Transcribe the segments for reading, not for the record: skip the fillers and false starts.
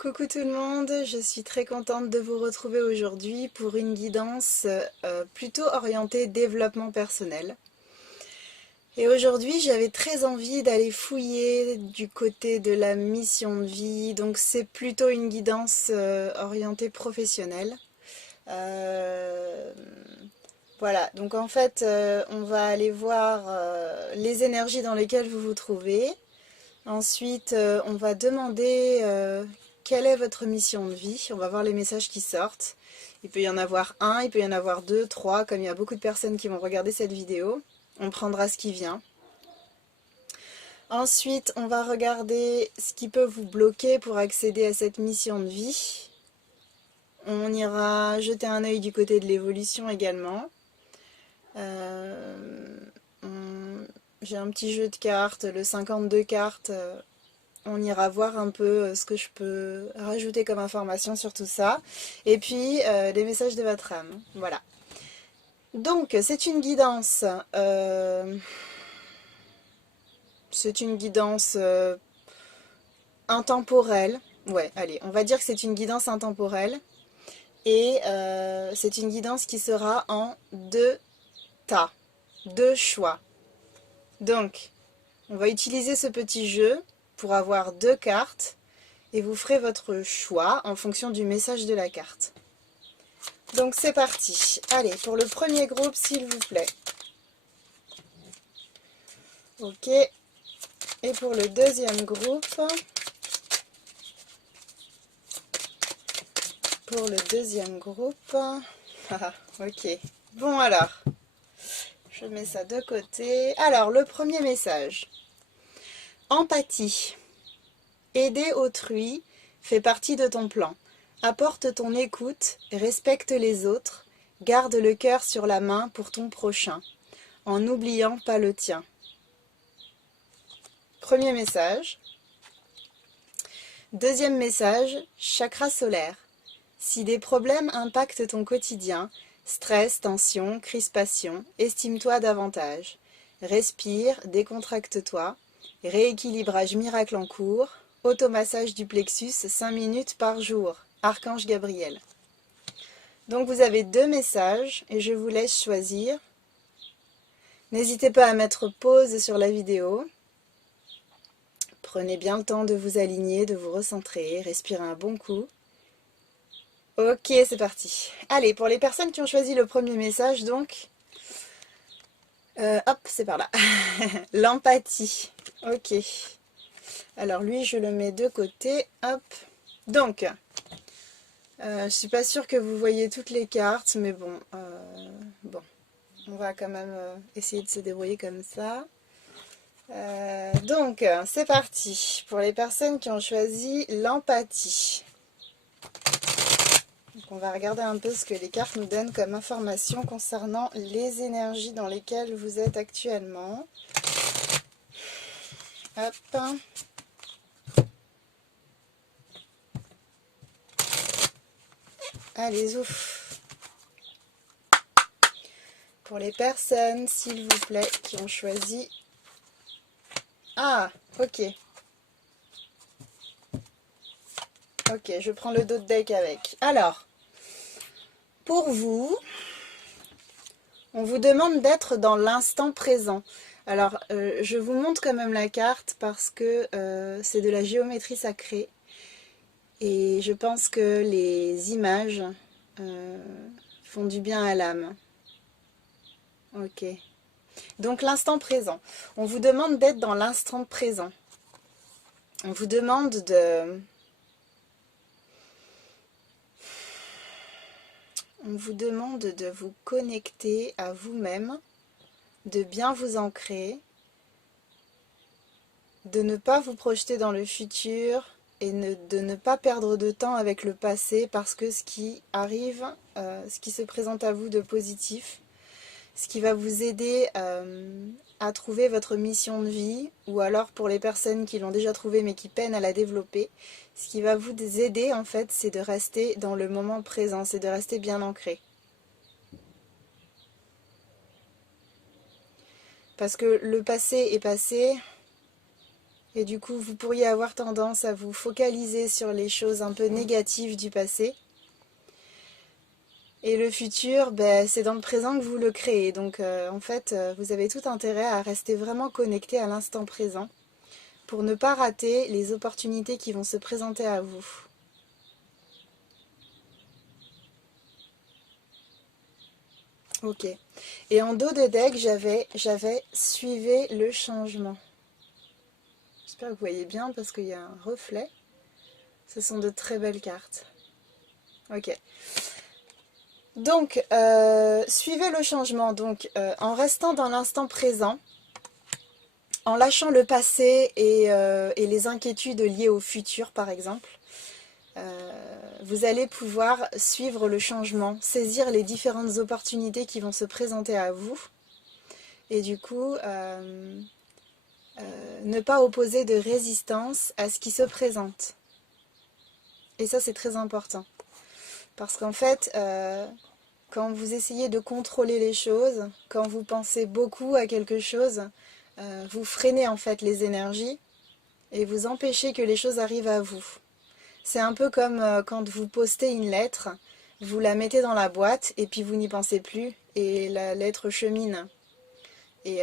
Coucou tout le monde, je suis très contente de vous retrouver aujourd'hui pour une guidance plutôt orientée développement personnel. Et aujourd'hui j'avais très envie d'aller fouiller du côté de la mission de vie, donc c'est plutôt une guidance orientée professionnelle. Euh, voilà, donc en fait on va aller voir les énergies dans lesquelles vous vous trouvez. Ensuite, on va demander quelle est votre mission de vie. On va voir les messages qui sortent. Il peut y en avoir un, il peut y en avoir deux, trois, comme il y a beaucoup de personnes qui vont regarder cette vidéo. On prendra ce qui vient. Ensuite, on va regarder ce qui peut vous bloquer pour accéder à cette mission de vie. On ira jeter un œil du côté de l'évolution également. J'ai un petit jeu de cartes, le 52 cartes. On ira voir un peu ce que je peux rajouter comme information sur tout ça. Et puis, les messages de votre âme. Voilà. Donc, c'est une guidance. C'est une guidance intemporelle. Ouais, allez, on va dire que c'est une guidance intemporelle. Et c'est une guidance qui sera en deux tas, deux choix. Donc, on va utiliser ce petit jeu pour avoir deux cartes. Et vous ferez votre choix en fonction du message de la carte. Donc c'est parti. Allez, pour le premier groupe, s'il vous plaît. Ok. Et pour le deuxième groupe. Pour le deuxième groupe. Ah, ok. Bon alors, je mets ça de côté. Alors, le premier message. Empathie. Aider autrui fait partie de ton plan. Apporte ton écoute, respecte les autres, garde le cœur sur la main pour ton prochain, en n'oubliant pas le tien. Premier message. Deuxième message, chakra solaire. Si des problèmes impactent ton quotidien, stress, tension, crispation, estime-toi davantage. Respire, décontracte-toi. Rééquilibrage miracle en cours. Automassage du plexus 5 minutes par jour. Archange Gabriel. Donc vous avez deux messages et je vous laisse choisir. N'hésitez pas à mettre pause sur la vidéo. Prenez bien le temps de vous aligner, de vous recentrer, respirez un bon coup. Ok, c'est parti. Allez, pour les personnes qui ont choisi le premier message, donc, hop, c'est par là. L'empathie. Ok. Alors lui, je le mets de côté. Hop. Donc, je suis pas sûre que vous voyez toutes les cartes, mais bon, on va quand même essayer de se débrouiller comme ça. Donc, c'est parti pour les personnes qui ont choisi l'empathie. Donc, on va regarder un peu ce que les cartes nous donnent comme information concernant les énergies dans lesquelles vous êtes actuellement. Hop. Allez, ouf. Pour les personnes, s'il vous plaît, qui ont choisi... Ah, ok. Ok, je prends le dos de deck avec. Alors, pour vous, on vous demande d'être dans l'instant présent. Alors, je vous montre quand même la carte parce que c'est de la géométrie sacrée. Et je pense que les images font du bien à l'âme. Ok. Donc l'instant présent. On vous demande d'être dans l'instant présent. On vous demande de... On vous demande de vous connecter à vous-même, de bien vous ancrer, de ne pas vous projeter dans le futur et de ne pas perdre de temps avec le passé parce que ce qui arrive, ce qui se présente à vous de positif, ce qui va vous aider à trouver votre mission de vie, ou alors pour les personnes qui l'ont déjà trouvée mais qui peinent à la développer, ce qui va vous aider en fait, c'est de rester dans le moment présent, c'est de rester bien ancré. Parce que le passé est passé, Et du coup, vous pourriez avoir tendance à vous focaliser sur les choses un peu négatives du passé. Et le futur, ben, c'est dans le présent que vous le créez. Donc en fait, vous avez tout intérêt à rester vraiment connecté à l'instant présent pour ne pas rater les opportunités qui vont se présenter à vous. Ok. Et en dos de deck, j'avais suivi le changement. J'espère que vous voyez bien parce qu'il y a un reflet. Ce sont de très belles cartes. Ok. Donc, suivez le changement. Donc, en restant dans l'instant présent, en lâchant le passé et les inquiétudes liées au futur, par exemple, vous allez pouvoir suivre le changement, saisir les différentes opportunités qui vont se présenter à vous. Et du coup, ne pas opposer de résistance à ce qui se présente. Et ça, c'est très important. Parce qu'en fait, quand vous essayez de contrôler les choses, quand vous pensez beaucoup à quelque chose, vous freinez en fait les énergies et vous empêchez que les choses arrivent à vous. C'est un peu comme quand vous postez une lettre, vous la mettez dans la boîte et puis vous n'y pensez plus et la lettre chemine. Et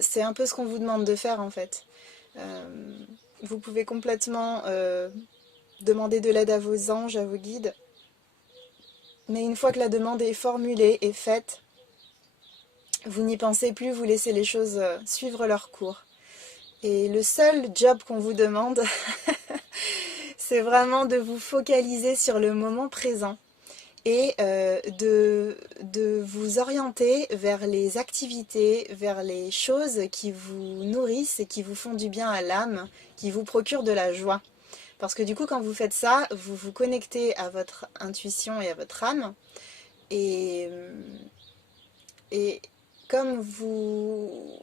c'est un peu ce qu'on vous demande de faire en fait. Vous pouvez complètement demander de l'aide à vos anges, à vos guides. Mais une fois que la demande est formulée et faite, vous n'y pensez plus, vous laissez les choses suivre leur cours. Et le seul job qu'on vous demande, c'est vraiment de vous focaliser sur le moment présent et de vous orienter vers les activités, vers les choses qui vous nourrissent et qui vous font du bien à l'âme, qui vous procurent de la joie. Parce que du coup, quand vous faites ça, vous vous connectez à votre intuition et à votre âme. Et, et comme vous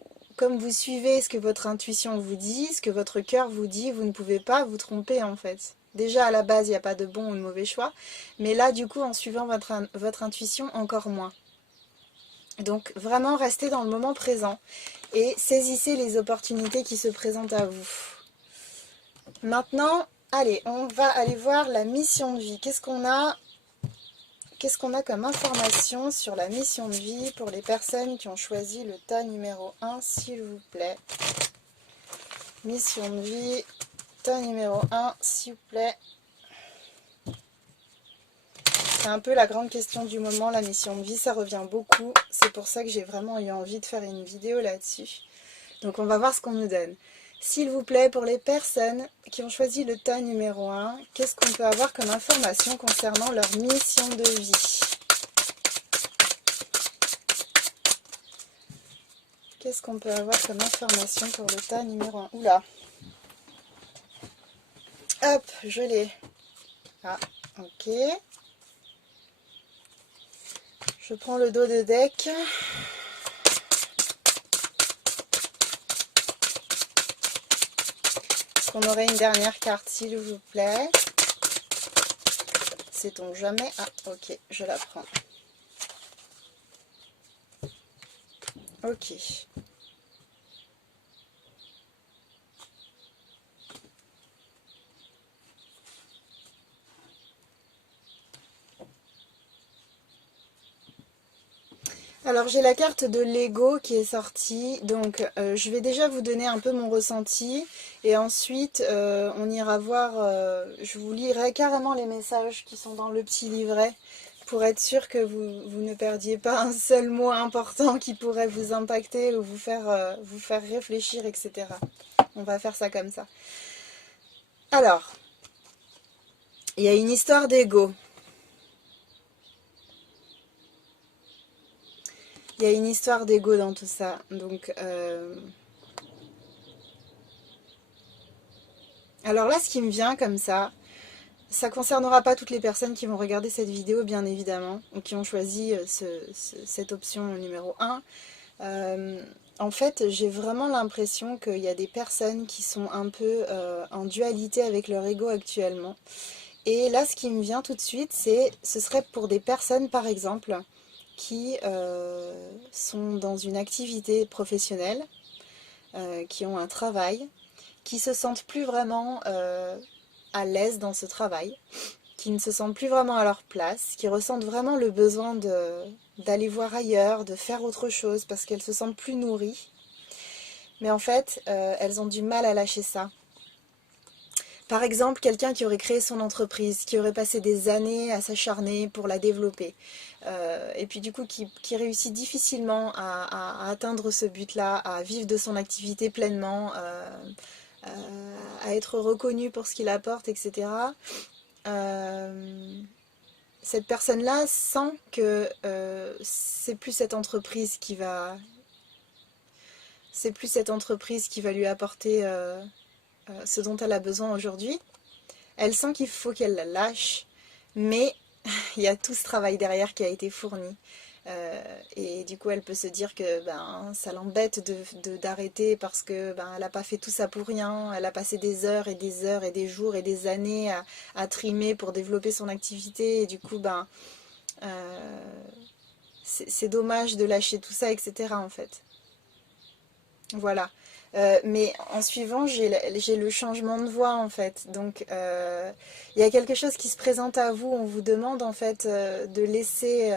suivez ce que votre intuition vous dit, ce que votre cœur vous dit, vous ne pouvez pas vous tromper en fait. Déjà à la base, il n'y a pas de bon ou de mauvais choix, mais là du coup en suivant votre intuition, encore moins. Donc vraiment restez dans le moment présent et saisissez les opportunités qui se présentent à vous. Maintenant, allez, on va aller voir la mission de vie. Qu'est-ce qu'on a comme information sur la mission de vie pour les personnes qui ont choisi le tas numéro 1, s'il vous plaît? Mission de vie, tas numéro 1, s'il vous plaît. C'est un peu la grande question du moment, la mission de vie, ça revient beaucoup. C'est pour ça que j'ai vraiment eu envie de faire une vidéo là-dessus. Donc on va voir ce qu'on nous donne. S'il vous plaît, pour les personnes qui ont choisi le tas numéro 1, qu'est-ce qu'on peut avoir comme information concernant leur mission de vie? Qu'est-ce qu'on peut avoir comme information pour le tas numéro 1? Oula! Hop, je l'ai. Ah, ok. Je prends le dos de deck. Est-ce qu'on aurait une dernière carte, s'il vous plaît? Sait-on jamais? Ah, ok, je la prends. Ok. Alors j'ai la carte de Lego qui est sortie, donc je vais déjà vous donner un peu mon ressenti et ensuite on ira voir, je vous lirai carrément les messages qui sont dans le petit livret pour être sûr que vous ne perdiez pas un seul mot important qui pourrait vous impacter ou vous faire réfléchir, etc. On va faire ça comme ça. Alors, il y a une histoire d'ego. Il y a une histoire d'ego dans tout ça. Donc, alors là, ce qui me vient comme ça concernera pas toutes les personnes qui vont regarder cette vidéo, bien évidemment, ou qui ont choisi cette option numéro 1. En fait, j'ai vraiment l'impression qu'il y a des personnes qui sont un peu en dualité avec leur ego actuellement. Et là, ce qui me vient tout de suite, ce serait pour des personnes, par exemple, qui sont dans une activité professionnelle, qui ont un travail, qui se sentent plus vraiment à l'aise dans ce travail, qui ne se sentent plus vraiment à leur place, qui ressentent vraiment le besoin d'aller voir ailleurs, de faire autre chose parce qu'elles se sentent plus nourries. Mais en fait, elles ont du mal à lâcher ça. Par exemple, quelqu'un qui aurait créé son entreprise, qui aurait passé des années à s'acharner pour la développer, et puis du coup qui réussit difficilement à atteindre ce but-là, à vivre de son activité pleinement, à être reconnu pour ce qu'il apporte, etc. Cette personne-là sent que c'est plus cette entreprise qui va lui apporter ce dont elle a besoin aujourd'hui. Elle sent qu'il faut qu'elle la lâche, mais il y a tout ce travail derrière qui a été fourni. Et du coup, elle peut se dire que ça l'embête d'arrêter parce que elle n'a pas fait tout ça pour rien. Elle a passé des heures et des heures et des jours et des années à trimer pour développer son activité. Et du coup, c'est dommage de lâcher tout ça, etc. en fait. Voilà. Mais en suivant, j'ai le changement de voix en fait. Donc, il y a quelque chose qui se présente à vous. On vous demande en fait de laisser.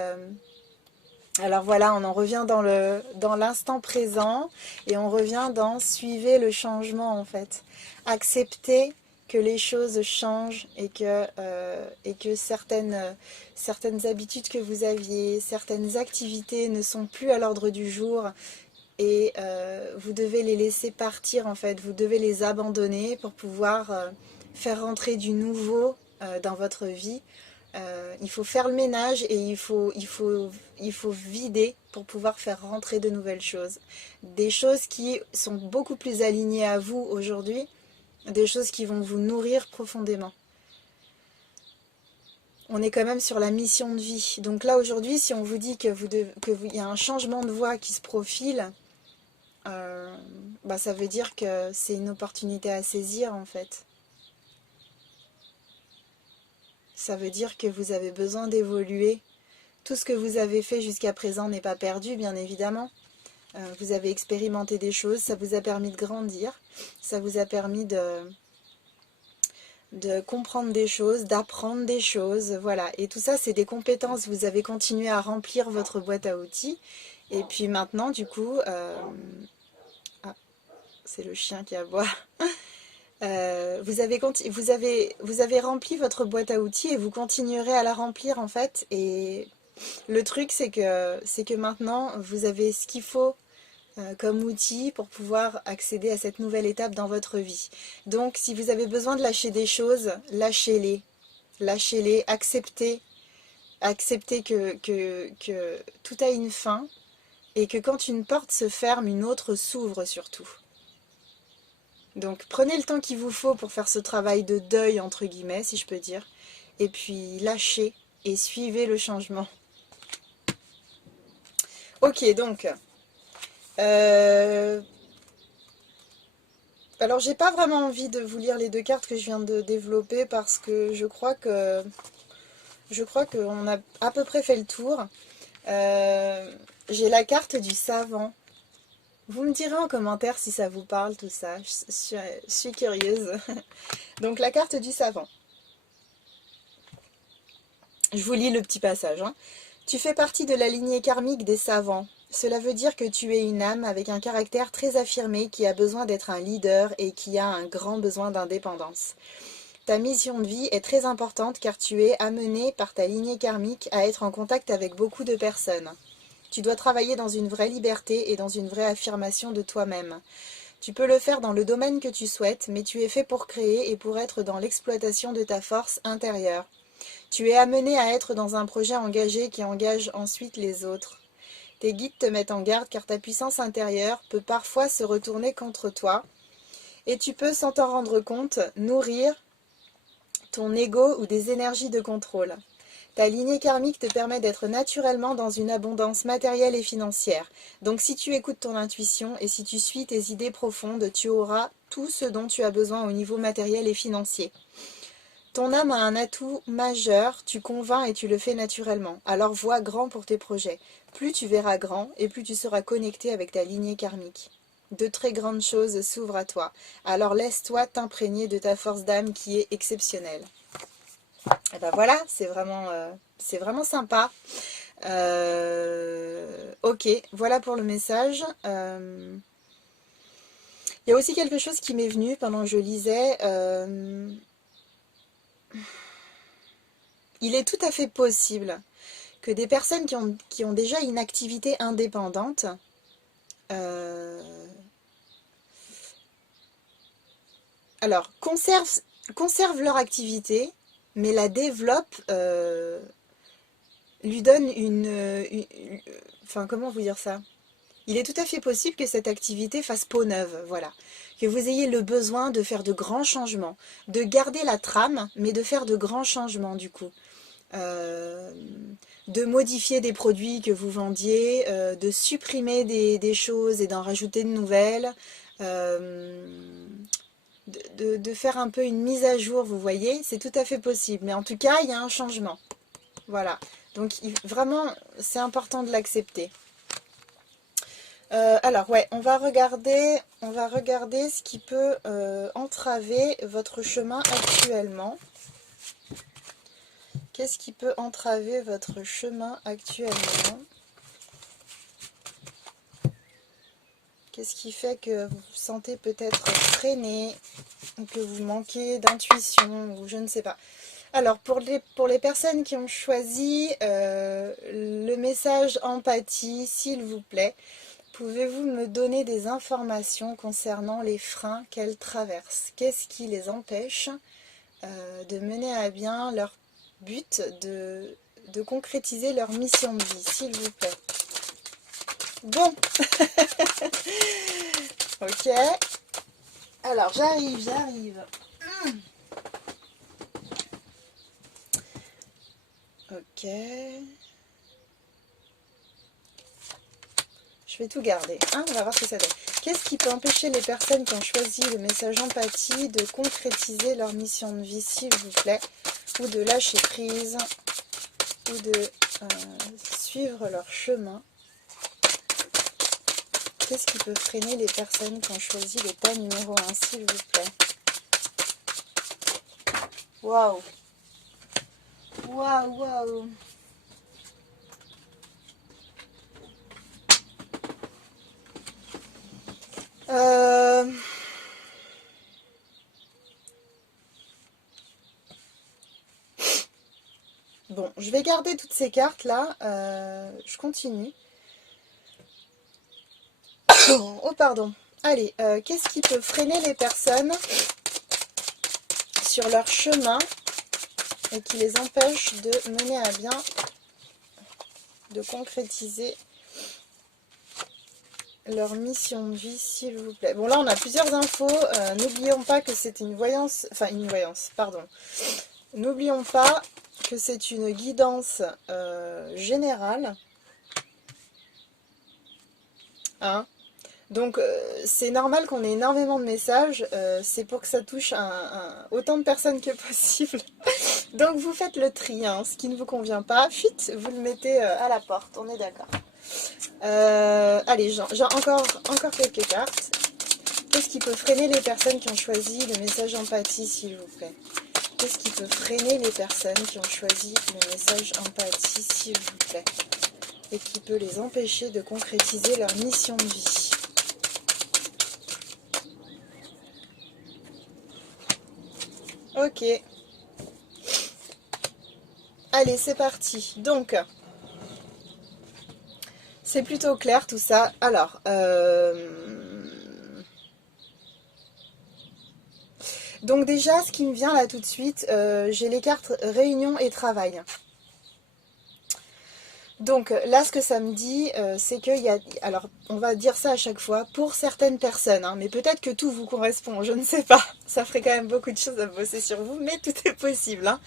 Alors voilà, on en revient dans l'instant présent et on revient dans suivez le changement en fait. Acceptez que les choses changent et que certaines habitudes que vous aviez, certaines activités ne sont plus à l'ordre du jour et vous devez les laisser partir en fait, vous devez les abandonner pour pouvoir faire rentrer du nouveau dans votre vie. Il faut faire le ménage et il faut vider pour pouvoir faire rentrer de nouvelles choses. Des choses qui sont beaucoup plus alignées à vous aujourd'hui, des choses qui vont vous nourrir profondément. On est quand même sur la mission de vie. Donc là aujourd'hui, si on vous dit il y a un changement de voie qui se profile, ça veut dire que c'est une opportunité à saisir en fait. Ça veut dire que vous avez besoin d'évoluer. Tout ce que vous avez fait jusqu'à présent n'est pas perdu, bien évidemment. Vous avez expérimenté des choses, ça vous a permis de grandir, ça vous a permis de comprendre des choses, d'apprendre des choses, voilà. Et tout ça, c'est des compétences. Vous avez continué à remplir votre boîte à outils. Et puis maintenant, du coup, c'est le chien qui aboie. Vous avez rempli votre boîte à outils et vous continuerez à la remplir en fait. Et le truc, c'est que maintenant, vous avez ce qu'il faut comme outil pour pouvoir accéder à cette nouvelle étape dans votre vie. Donc, si vous avez besoin de lâcher des choses, lâchez-les. Lâchez-les, acceptez que tout a une fin et que quand une porte se ferme, une autre s'ouvre surtout. Donc prenez le temps qu'il vous faut pour faire ce travail de deuil, entre guillemets, si je peux dire, et puis lâchez et suivez le changement. Ok, donc, alors j'ai pas vraiment envie de vous lire les deux cartes que je viens de développer parce que je crois qu'on a à peu près fait le tour. J'ai la carte du savant. Vous me direz en commentaire si ça vous parle tout ça, je suis curieuse. Donc la carte du savant. Je vous lis le petit passage. Tu fais partie de la lignée karmique des savants. Cela veut dire que tu es une âme avec un caractère très affirmé qui a besoin d'être un leader et qui a un grand besoin d'indépendance. Ta mission de vie est très importante car tu es amené par ta lignée karmique à être en contact avec beaucoup de personnes. Tu dois travailler dans une vraie liberté et dans une vraie affirmation de toi-même. Tu peux le faire dans le domaine que tu souhaites, mais tu es fait pour créer et pour être dans l'exploitation de ta force intérieure. Tu es amené à être dans un projet engagé qui engage ensuite les autres. Tes guides te mettent en garde car ta puissance intérieure peut parfois se retourner contre toi et tu peux, sans t'en rendre compte, nourrir ton ego ou des énergies de contrôle. Ta lignée karmique te permet d'être naturellement dans une abondance matérielle et financière. Donc si tu écoutes ton intuition et si tu suis tes idées profondes, tu auras tout ce dont tu as besoin au niveau matériel et financier. Ton âme a un atout majeur, tu convaincs et tu le fais naturellement. Alors vois grand pour tes projets. Plus tu verras grand et plus tu seras connecté avec ta lignée karmique. De très grandes choses s'ouvrent à toi. Alors laisse-toi t'imprégner de ta force d'âme qui est exceptionnelle. Et ben voilà, c'est vraiment sympa. Ok, voilà pour le message. Il y a aussi quelque chose qui m'est venu pendant que je lisais. Il est tout à fait possible que des personnes qui ont déjà une activité indépendante euh, alors conservent leur activité, mais la développent, lui donne enfin, comment vous dire ça? Il est tout à fait possible que cette activité fasse peau neuve, voilà. Que vous ayez le besoin de faire de grands changements, de garder la trame, mais de faire de grands changements du coup. Euh, de modifier des produits que vous vendiez, de supprimer des choses et d'en rajouter de nouvelles, euh, de faire un peu une mise à jour, vous voyez, c'est tout à fait possible. Mais en tout cas, il y a un changement. Voilà. Donc vraiment, c'est important de l'accepter. Alors ouais, on va regarder ce qui peut entraver votre chemin actuellement. Qu'est-ce qui peut entraver votre chemin actuellement? Qu'est-ce qui fait que vous vous sentez peut-être freiné, ou que vous manquez d'intuition, ou je ne sais pas. Alors, pour les personnes qui ont choisi le message empathie, s'il vous plaît, pouvez-vous me donner des informations concernant les freins qu'elles traversent? Qu'est-ce qui les empêche de mener à bien leur but, de concrétiser leur mission de vie, s'il vous plaît? Bon, ok. Alors, j'arrive. Ok. Je vais tout garder, hein, on va voir ce que ça donne. Qu'est-ce qui peut empêcher les personnes qui ont choisi le message empathie de concrétiser leur mission de vie, s'il vous plaît, ou de lâcher prise, ou de suivre leur chemin? Qu'est-ce qui peut freiner les personnes qui ont choisi le pas numéro 1, s'il vous plaît? Waouh! Waouh, waouh! Euh... Bon, je vais garder toutes ces cartes là. Je continue. Oh, pardon. Allez, qu'est-ce qui peut freiner les personnes sur leur chemin et qui les empêche de mener à bien, de concrétiser leur mission de vie, s'il vous plaît? Bon, là, on a plusieurs infos. N'oublions pas que c'est une voyance, enfin une voyance, pardon. N'oublions pas que c'est une guidance générale. Hein? Donc, c'est normal qu'on ait énormément de messages. C'est pour que ça touche autant de personnes que possible. Donc, vous faites le tri. Hein. Ce qui ne vous convient pas, fuite, vous le mettez à la porte. On est d'accord. Allez, j'ai encore quelques cartes. Qu'est-ce qui peut freiner les personnes qui ont choisi le message empathie, s'il vous plaît? Qu'est-ce qui peut freiner les personnes qui ont choisi le message empathie, s'il vous plaît? Et qui peut les empêcher de concrétiser leur mission de vie? Ok. Allez, c'est parti. Donc, c'est plutôt clair tout ça. Alors, donc déjà, ce qui me vient là tout de suite, j'ai les cartes réunion et travail. Donc là, ce que ça me dit, c'est qu'il y a... Alors, on va dire ça à chaque fois, pour certaines personnes, hein, mais peut-être que tout vous correspond, je ne sais pas. Ça ferait quand même beaucoup de choses à bosser sur vous, mais tout est possible. Hein.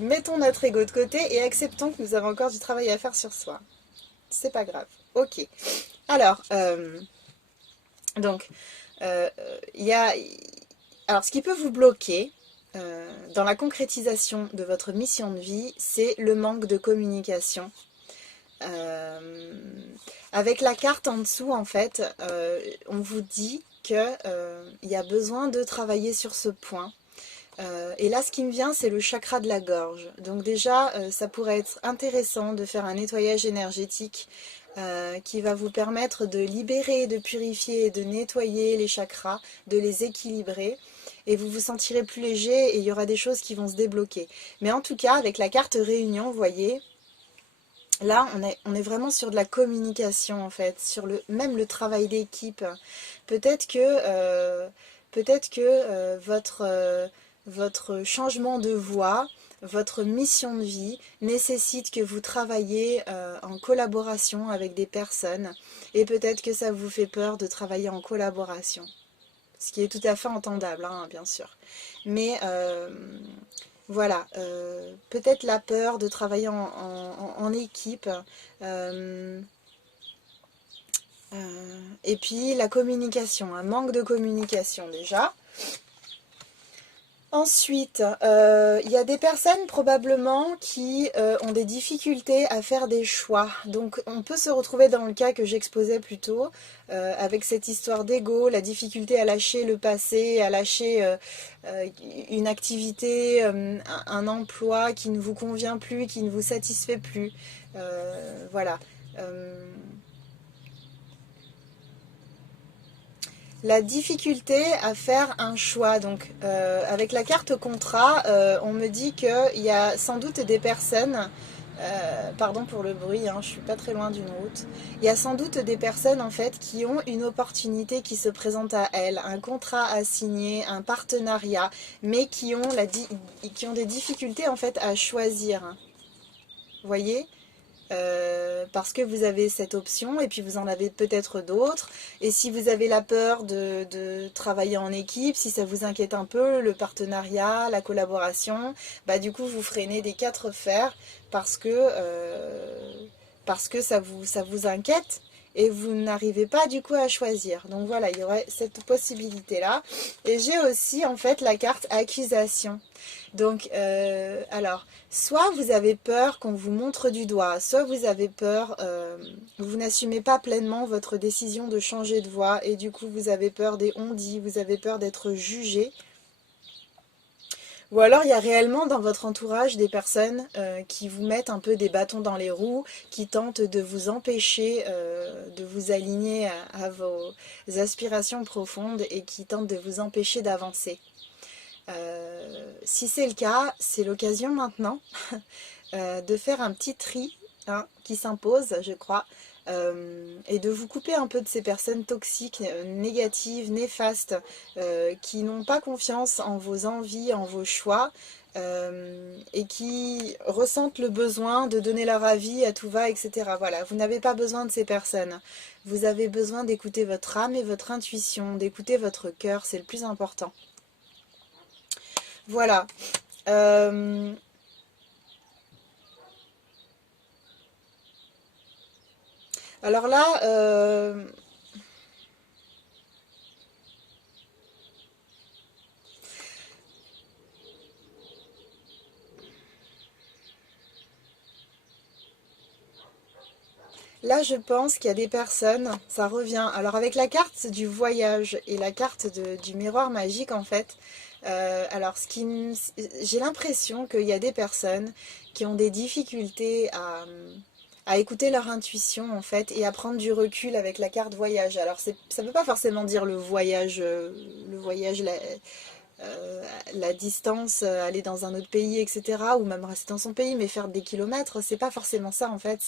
Mettons notre ego de côté et acceptons que nous avons encore du travail à faire sur soi. C'est pas grave. Ok. Alors, donc, il y a... Alors, ce qui peut vous bloquer dans la concrétisation de votre mission de vie, c'est le manque de communication. Euh, Avec la carte en dessous, en fait, on vous dit que, il y a besoin de travailler sur ce point. Et là, ce qui me vient, c'est le chakra de la gorge. Donc déjà, ça pourrait être intéressant de faire un nettoyage énergétique qui va vous permettre de libérer, de purifier et de nettoyer les chakras, de les équilibrer. Et vous vous sentirez plus léger et il y aura des choses qui vont se débloquer. Mais en tout cas, avec la carte réunion, vous voyez, là, on est vraiment sur de la communication, en fait, sur même le travail d'équipe. Peut-être que, votre changement de voie, votre mission de vie nécessite que vous travaillez en collaboration avec des personnes. Et peut-être que ça vous fait peur de travailler en collaboration. Ce qui est tout à fait entendable, hein, bien sûr. Mais voilà, peut-être la peur de travailler en équipe. euh, et puis la communication, un manque de communication déjà. Ensuite, il y a des personnes probablement qui ont des difficultés à faire des choix. Donc on peut se retrouver dans le cas que j'exposais plus tôt, avec cette histoire d'ego, la difficulté à lâcher le passé, à lâcher une activité, un emploi qui ne vous convient plus, qui ne vous satisfait plus. Voilà. Euh, La difficulté à faire un choix. Donc, avec la carte contrat, on me dit qu'il y a sans doute des personnes, pardon pour le bruit, hein, je suis pas très loin d'une route. Il y a sans doute des personnes en fait qui ont une opportunité qui se présente à elles, un contrat à signer, un partenariat, mais qui ont des difficultés en fait à choisir. Vous voyez? Parce que vous avez cette option et puis vous en avez peut-être d'autres. Et si vous avez la peur de travailler en équipe, si ça vous inquiète un peu, le partenariat, la collaboration, bah du coup vous freinez des quatre fers parce que ça vous inquiète et vous n'arrivez pas du coup à choisir. Donc voilà, il y aurait cette possibilité-là. Et j'ai aussi en fait la carte accusation. Donc, alors, soit vous avez peur qu'on vous montre du doigt, soit vous avez peur, vous n'assumez pas pleinement votre décision de changer de voie et du coup vous avez peur des on-dit, vous avez peur d'être jugé. Ou alors il y a réellement dans votre entourage des personnes qui vous mettent un peu des bâtons dans les roues, qui tentent de vous empêcher de vous aligner à vos aspirations profondes et qui tentent de vous empêcher d'avancer. Si c'est le cas, c'est l'occasion maintenant de faire un petit tri hein, qui s'impose, je crois, et de vous couper un peu de ces personnes toxiques, négatives, néfastes, qui n'ont pas confiance en vos envies, en vos choix, et qui ressentent le besoin de donner leur avis à tout va, etc. Voilà, vous n'avez pas besoin de ces personnes. Vous avez besoin d'écouter votre âme et votre intuition, d'écouter votre cœur, c'est le plus important. Voilà. Euh, alors là, je pense qu'il y a des personnes, ça revient. Alors avec la carte du voyage et la carte du miroir magique, en fait, alors j'ai l'impression qu'il y a des personnes qui ont des difficultés à écouter leur intuition, en fait, et à prendre du recul avec la carte voyage. Alors ça ne veut pas forcément dire le voyage, la distance, aller dans un autre pays, etc. Ou même rester dans son pays, mais faire des kilomètres, c'est pas forcément ça en fait.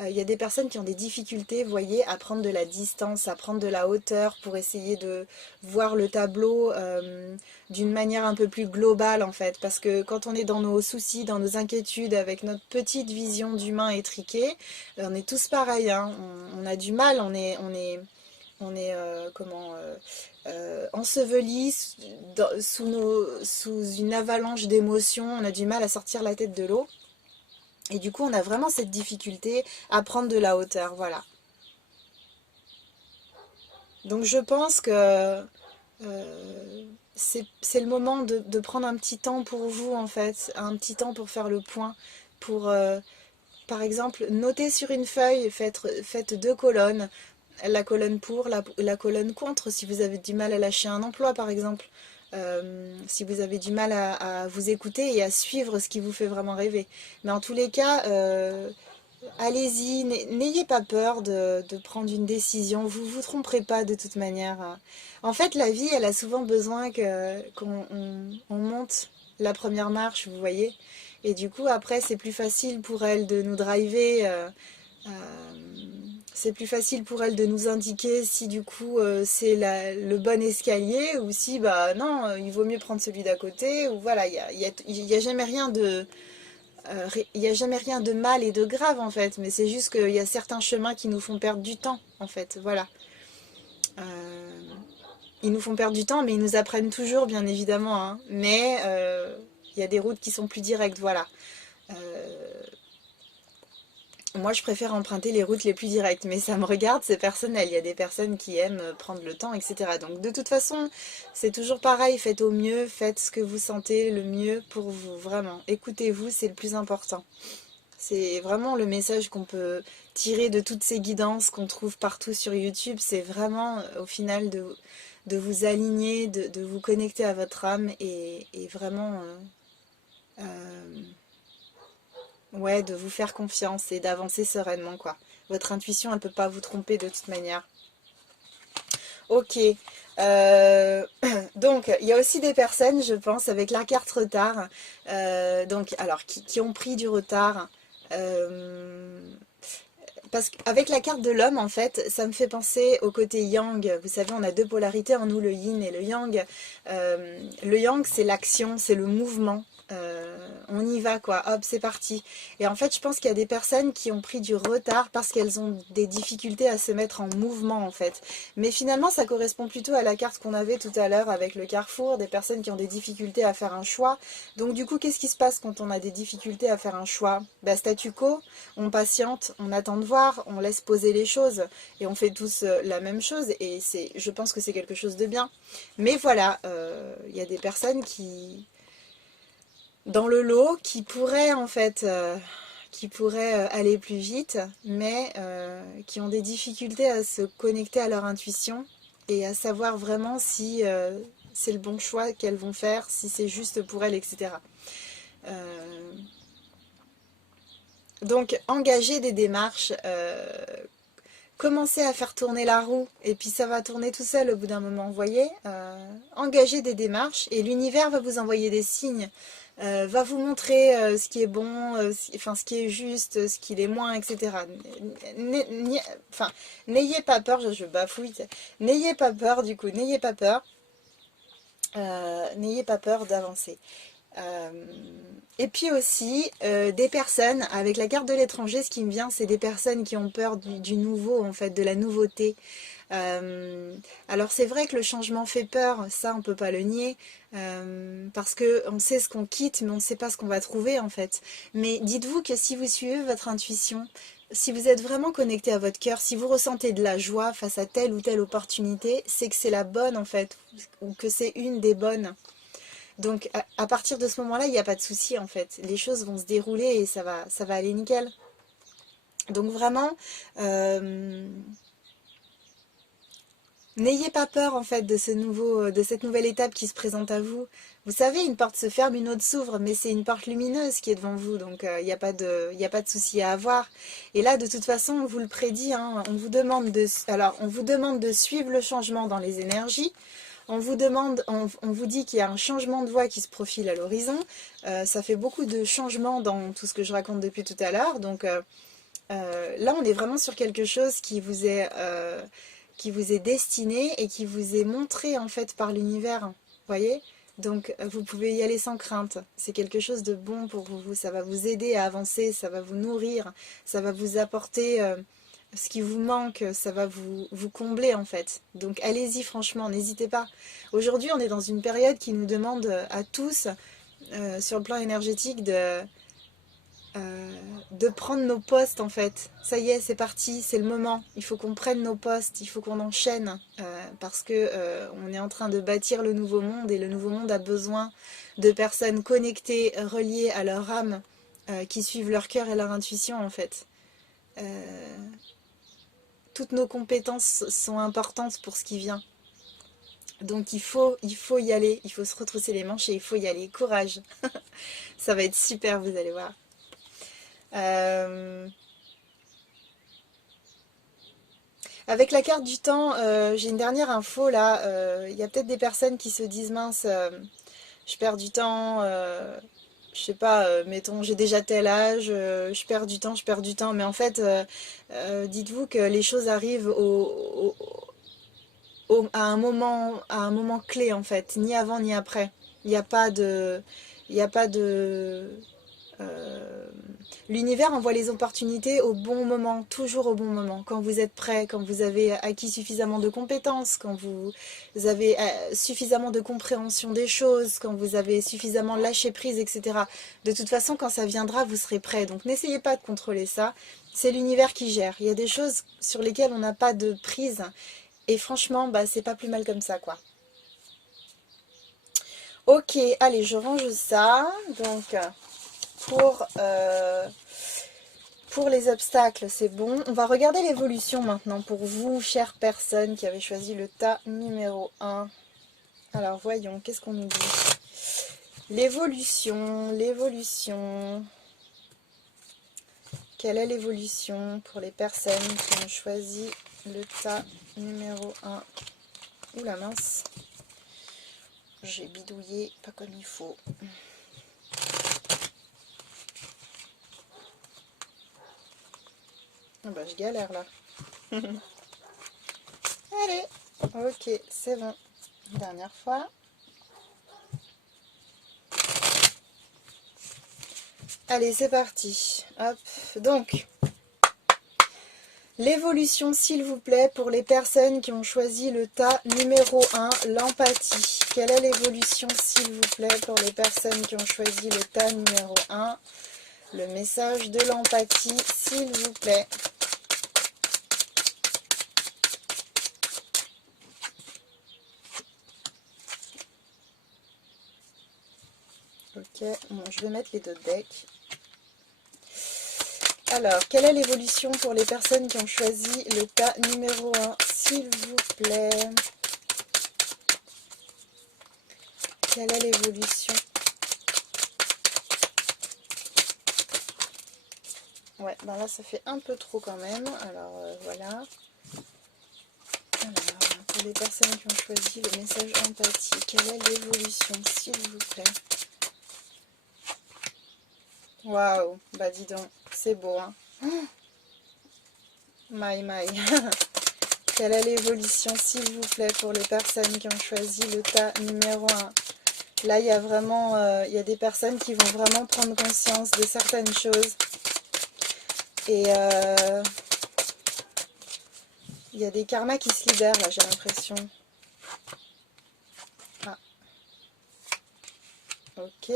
Il y a des personnes qui ont des difficultés, vous voyez, à prendre de la distance, à prendre de la hauteur pour essayer de voir le tableau d'une manière un peu plus globale en fait. Parce que quand on est dans nos soucis, dans nos inquiétudes, avec notre petite vision d'humain étriqué, on est tous pareils, hein. On a du mal, on est enseveli sous une avalanche d'émotions, on a du mal à sortir la tête de l'eau. Et du coup, on a vraiment cette difficulté à prendre de la hauteur, voilà. Donc je pense que c'est le moment de prendre un petit temps pour vous, en fait, un petit temps pour faire le point, pour par exemple, notez sur une feuille, faites deux colonnes, la colonne pour, la colonne contre, si vous avez du mal à lâcher un emploi par exemple, si vous avez du mal à vous écouter et à suivre ce qui vous fait vraiment rêver. Mais en tous les cas, allez-y, n'ayez pas peur de prendre une décision, vous vous tromperez pas de toute manière. En fait, la vie, elle a souvent besoin qu'on monte la première marche, vous voyez. Et du coup, après, c'est plus facile pour elle de nous driver. Euh, c'est plus facile pour elle de nous indiquer si du coup c'est le bon escalier ou si bah non, il vaut mieux prendre celui d'à côté ou voilà, il y a jamais rien de il y a jamais rien de mal et de grave en fait, mais c'est juste qu'il y a certains chemins qui nous font perdre du temps en fait, voilà. Euh, Ils nous font perdre du temps, mais ils nous apprennent toujours bien évidemment, hein. Mais il y a des routes qui sont plus directes, voilà. Euh, Moi, je préfère emprunter les routes les plus directes, mais ça me regarde, c'est personnel. Il y a des personnes qui aiment prendre le temps, etc. Donc, de toute façon, c'est toujours pareil. Faites au mieux, faites ce que vous sentez le mieux pour vous, vraiment. Écoutez-vous, c'est le plus important. C'est vraiment le message qu'on peut tirer de toutes ces guidances qu'on trouve partout sur YouTube. C'est vraiment, au final, de vous aligner, de vous connecter à votre âme et vraiment... euh, ouais, de vous faire confiance et d'avancer sereinement, quoi. Votre intuition, elle peut pas vous tromper de toute manière. Ok. Euh, donc, il y a aussi des personnes, je pense, avec la carte retard, donc, alors, qui ont pris du retard. euh, Parce qu'avec la carte de l'homme, en fait, ça me fait penser au côté yang. Vous savez, on a deux polarités en nous, le yin et le yang. Le yang, c'est l'action, c'est le mouvement. On y va, quoi. Hop, c'est parti. Et en fait, je pense qu'il y a des personnes qui ont pris du retard parce qu'elles ont des difficultés à se mettre en mouvement, en fait. Mais finalement, ça correspond plutôt à la carte qu'on avait tout à l'heure avec le carrefour, des personnes qui ont des difficultés à faire un choix. Donc, du coup, qu'est-ce qui se passe quand on a des difficultés à faire un choix? Bah, statu quo, on patiente, on attend de voir, on laisse poser les choses et on fait tous la même chose et je pense que c'est quelque chose de bien. Mais voilà, il y a des personnes dans le lot, qui pourraient en fait, aller plus vite, mais qui ont des difficultés à se connecter à leur intuition et à savoir vraiment si c'est le bon choix qu'elles vont faire, si c'est juste pour elles, etc. Euh, donc, engager des démarches, commencer à faire tourner la roue, et puis ça va tourner tout seul au bout d'un moment, vous voyez. Engager des démarches, et l'univers va vous envoyer des signes, va vous montrer ce qui est bon, enfin ce qui est juste, ce qui l'est moins, etc. Enfin, n'ayez pas peur, je bafouille, n'ayez pas peur du coup, n'ayez pas peur d'avancer. Euh, et puis aussi, des personnes, avec la carte de l'étranger, ce qui me vient, c'est des personnes qui ont peur du nouveau, en fait, de la nouveauté. Alors c'est vrai que le changement fait peur, ça on peut pas le nier, parce que on sait ce qu'on quitte, mais on ne sait pas ce qu'on va trouver en fait. Mais dites-vous que si vous suivez votre intuition, si vous êtes vraiment connecté à votre cœur, si vous ressentez de la joie face à telle ou telle opportunité, c'est que c'est la bonne en fait, ou que c'est une des bonnes. Donc à partir de ce moment-là, il n'y a pas de souci en fait. Les choses vont se dérouler et ça va aller nickel. Donc vraiment, euh, n'ayez pas peur en fait de cette nouvelle étape qui se présente à vous. Vous savez, une porte se ferme, une autre s'ouvre, mais c'est une porte lumineuse qui est devant vous, donc il n'y a pas de souci à avoir. Et là, de toute façon, on vous le prédit, hein, on vous demande de suivre le changement dans les énergies. On vous dit qu'il y a un changement de voie qui se profile à l'horizon. Ça fait beaucoup de changements dans tout ce que je raconte depuis tout à l'heure. Donc là, on est vraiment sur quelque chose qui vous est destiné et qui vous est montré en fait par l'univers. Vous voyez? Donc vous pouvez y aller sans crainte. C'est quelque chose de bon pour vous. Ça va vous aider à avancer, ça va vous nourrir, ça va vous apporter ce qui vous manque, ça va vous combler en fait. Donc allez-y franchement, n'hésitez pas. Aujourd'hui, on est dans une période qui nous demande à tous, sur le plan énergétique, de prendre nos postes en fait. Ça y est, c'est parti, c'est le moment. Il faut qu'on prenne nos postes, il faut qu'on enchaîne parce que on est en train de bâtir le nouveau monde et le nouveau monde a besoin de personnes connectées, reliées à leur âme qui suivent leur cœur et leur intuition en fait. Toutes nos compétences sont importantes pour ce qui vient. Donc il faut y aller, il faut se retrousser les manches et il faut y aller. Courage. Ça va être super, vous allez voir. Avec la carte du temps, j'ai une dernière info là. Il y a peut-être des personnes qui se disent mince, je perds du temps. Je sais pas, mettons, j'ai déjà tel âge, je perds du temps, je perds du temps. Mais en fait, dites-vous que les choses arrivent à un moment clé en fait, ni avant ni après. Il n'y a pas de, il n'y a pas de, euh, L'univers envoie les opportunités au bon moment, toujours au bon moment. Quand vous êtes prêt, quand vous avez acquis suffisamment de compétences, quand vous avez suffisamment de compréhension des choses, quand vous avez suffisamment lâché prise, etc. De toute façon, quand ça viendra, vous serez prêt. Donc n'essayez pas de contrôler ça. C'est l'univers qui gère. Il y a des choses sur lesquelles on n'a pas de prise. Et franchement, bah, c'est pas plus mal comme ça, quoi. Ok, allez, je range ça. Donc, pour, euh, pour les obstacles, c'est bon. On va regarder l'évolution maintenant pour vous, chères personnes qui avez choisi le tas numéro 1. Alors, voyons, qu'est-ce qu'on nous dit? L'évolution, l'évolution. Quelle est l'évolution pour les personnes qui ont choisi le tas numéro 1? Ouh la mince. J'ai bidouillé pas comme il faut. Ah bah je galère là. Allez, ok, c'est bon. Dernière fois. Allez, c'est parti. Hop, donc, l'évolution s'il vous plaît pour les personnes qui ont choisi le tas numéro 1, l'empathie. Quelle est l'évolution s'il vous plaît pour les personnes qui ont choisi le tas numéro 1? Le message de l'empathie s'il vous plaît. Ok, bon, je vais mettre les deux decks. Alors, quelle est l'évolution pour les personnes qui ont choisi le tas numéro 1, s'il vous plaît? Quelle est l'évolution? Ouais, ben là ça fait un peu trop quand même. Alors voilà. Alors, pour les personnes qui ont choisi le message empathie, quelle est l'évolution, s'il vous plaît? Waouh, bah dis donc, c'est beau, hein. My. Quelle est l'évolution, s'il vous plaît, pour les personnes qui ont choisi le tas numéro 1? Là, il y a vraiment, il y a des personnes qui vont vraiment prendre conscience de certaines choses. Et il y a des karmas qui se libèrent, là, j'ai l'impression. Ah, ok.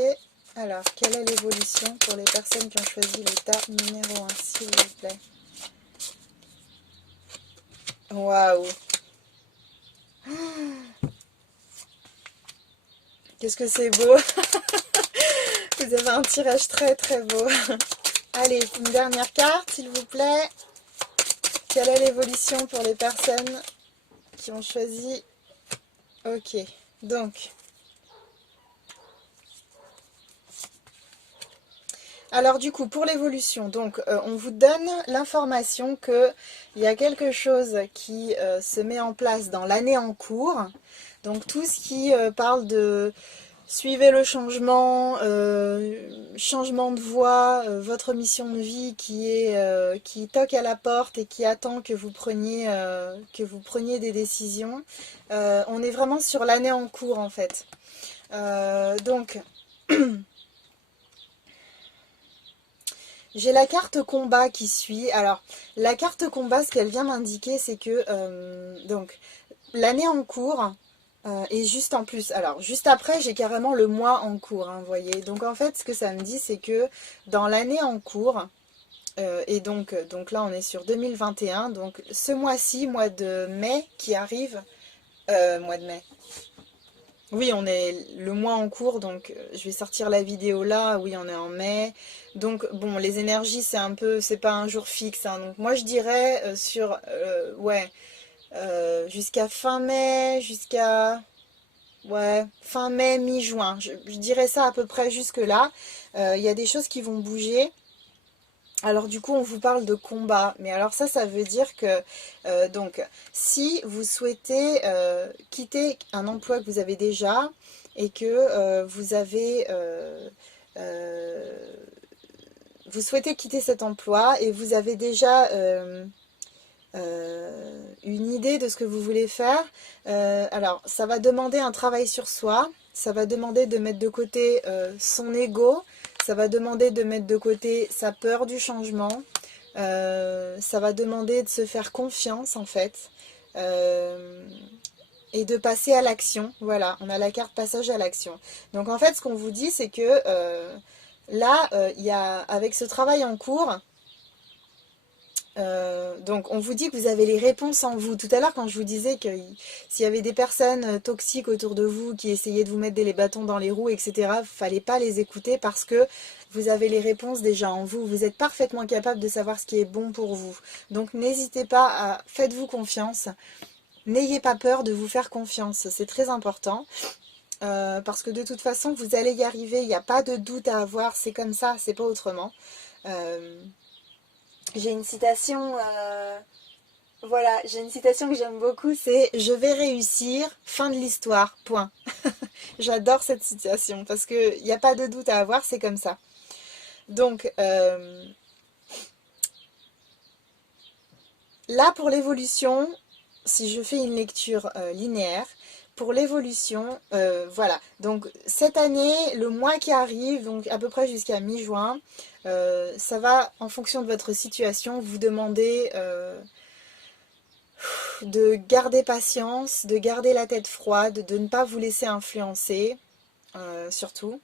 Alors, quelle est l'évolution pour les personnes qui ont choisi le tas numéro 1, s'il vous plaît? Waouh! Qu'est-ce que c'est beau! Vous avez un tirage très très beau. Allez, une dernière carte, s'il vous plaît. Quelle est l'évolution pour les personnes qui ont choisi? Ok, donc... Alors du coup, pour l'évolution, donc on vous donne l'information qu'il y a quelque chose qui se met en place dans l'année en cours. Donc tout ce qui parle de suivez le changement, changement de voie, votre mission de vie qui toque à la porte et qui attend que vous preniez des décisions. On est vraiment sur l'année en cours en fait. Donc j'ai la carte combat qui suit. Alors, la carte combat, ce qu'elle vient m'indiquer, c'est que donc l'année en cours est juste en plus. Alors, juste après, j'ai carrément le mois en cours, hein, vous voyez. Donc, en fait, ce que ça me dit, c'est que dans l'année en cours, et donc là, on est sur 2021. Donc, ce mois-ci, mois de mai qui arrive, mois de mai. Oui, on est le mois en cours, donc je vais sortir la vidéo là. Oui, on est en mai. Donc bon, les énergies, c'est un peu, c'est pas un jour fixe, hein. Donc moi, je dirais ouais, jusqu'à fin mai, jusqu'à ouais, fin mai, mi-juin. Je dirais ça à peu près jusque là. Il y a des choses qui vont bouger. Alors du coup, on vous parle de combat, mais alors ça veut dire que donc si vous souhaitez quitter un emploi que vous avez déjà et que euh, vous souhaitez quitter cet emploi et vous avez déjà une idée de ce que vous voulez faire, alors ça va demander un travail sur soi, ça va demander de mettre de côté son ego, ça va demander de mettre de côté sa peur du changement, ça va demander de se faire confiance en fait, euh, et de passer à l'action. Voilà, on a la carte passage à l'action. Donc en fait, ce qu'on vous dit, c'est que là, il y a, avec ce travail en cours, donc on vous dit que vous avez les réponses en vous. Tout à l'heure quand je vous disais que s'il y avait des personnes toxiques autour de vous qui essayaient de vous mettre des bâtons dans les roues, etc., fallait pas les écouter parce que vous avez les réponses déjà en vous. Vous êtes parfaitement capable de savoir ce qui est bon pour vous. Donc n'hésitez pas à... Faites-vous confiance. N'ayez pas peur de vous faire confiance. C'est très important. Parce que de toute façon, vous allez y arriver. Il n'y a pas de doute à avoir. C'est comme ça, c'est pas autrement. Euh, j'ai une citation... Voilà, j'ai une citation que j'aime beaucoup, c'est «Je vais réussir, fin de l'histoire, point». J'adore cette citation parce qu'il n'y a pas de doute à avoir, c'est comme ça. Donc là, pour l'évolution, si je fais une lecture linéaire, pour l'évolution, voilà. Donc cette année, le mois qui arrive, donc à peu près jusqu'à mi-juin, ça va, en fonction de votre situation, vous demander de garder patience, de garder la tête froide, de ne pas vous laisser influencer, surtout.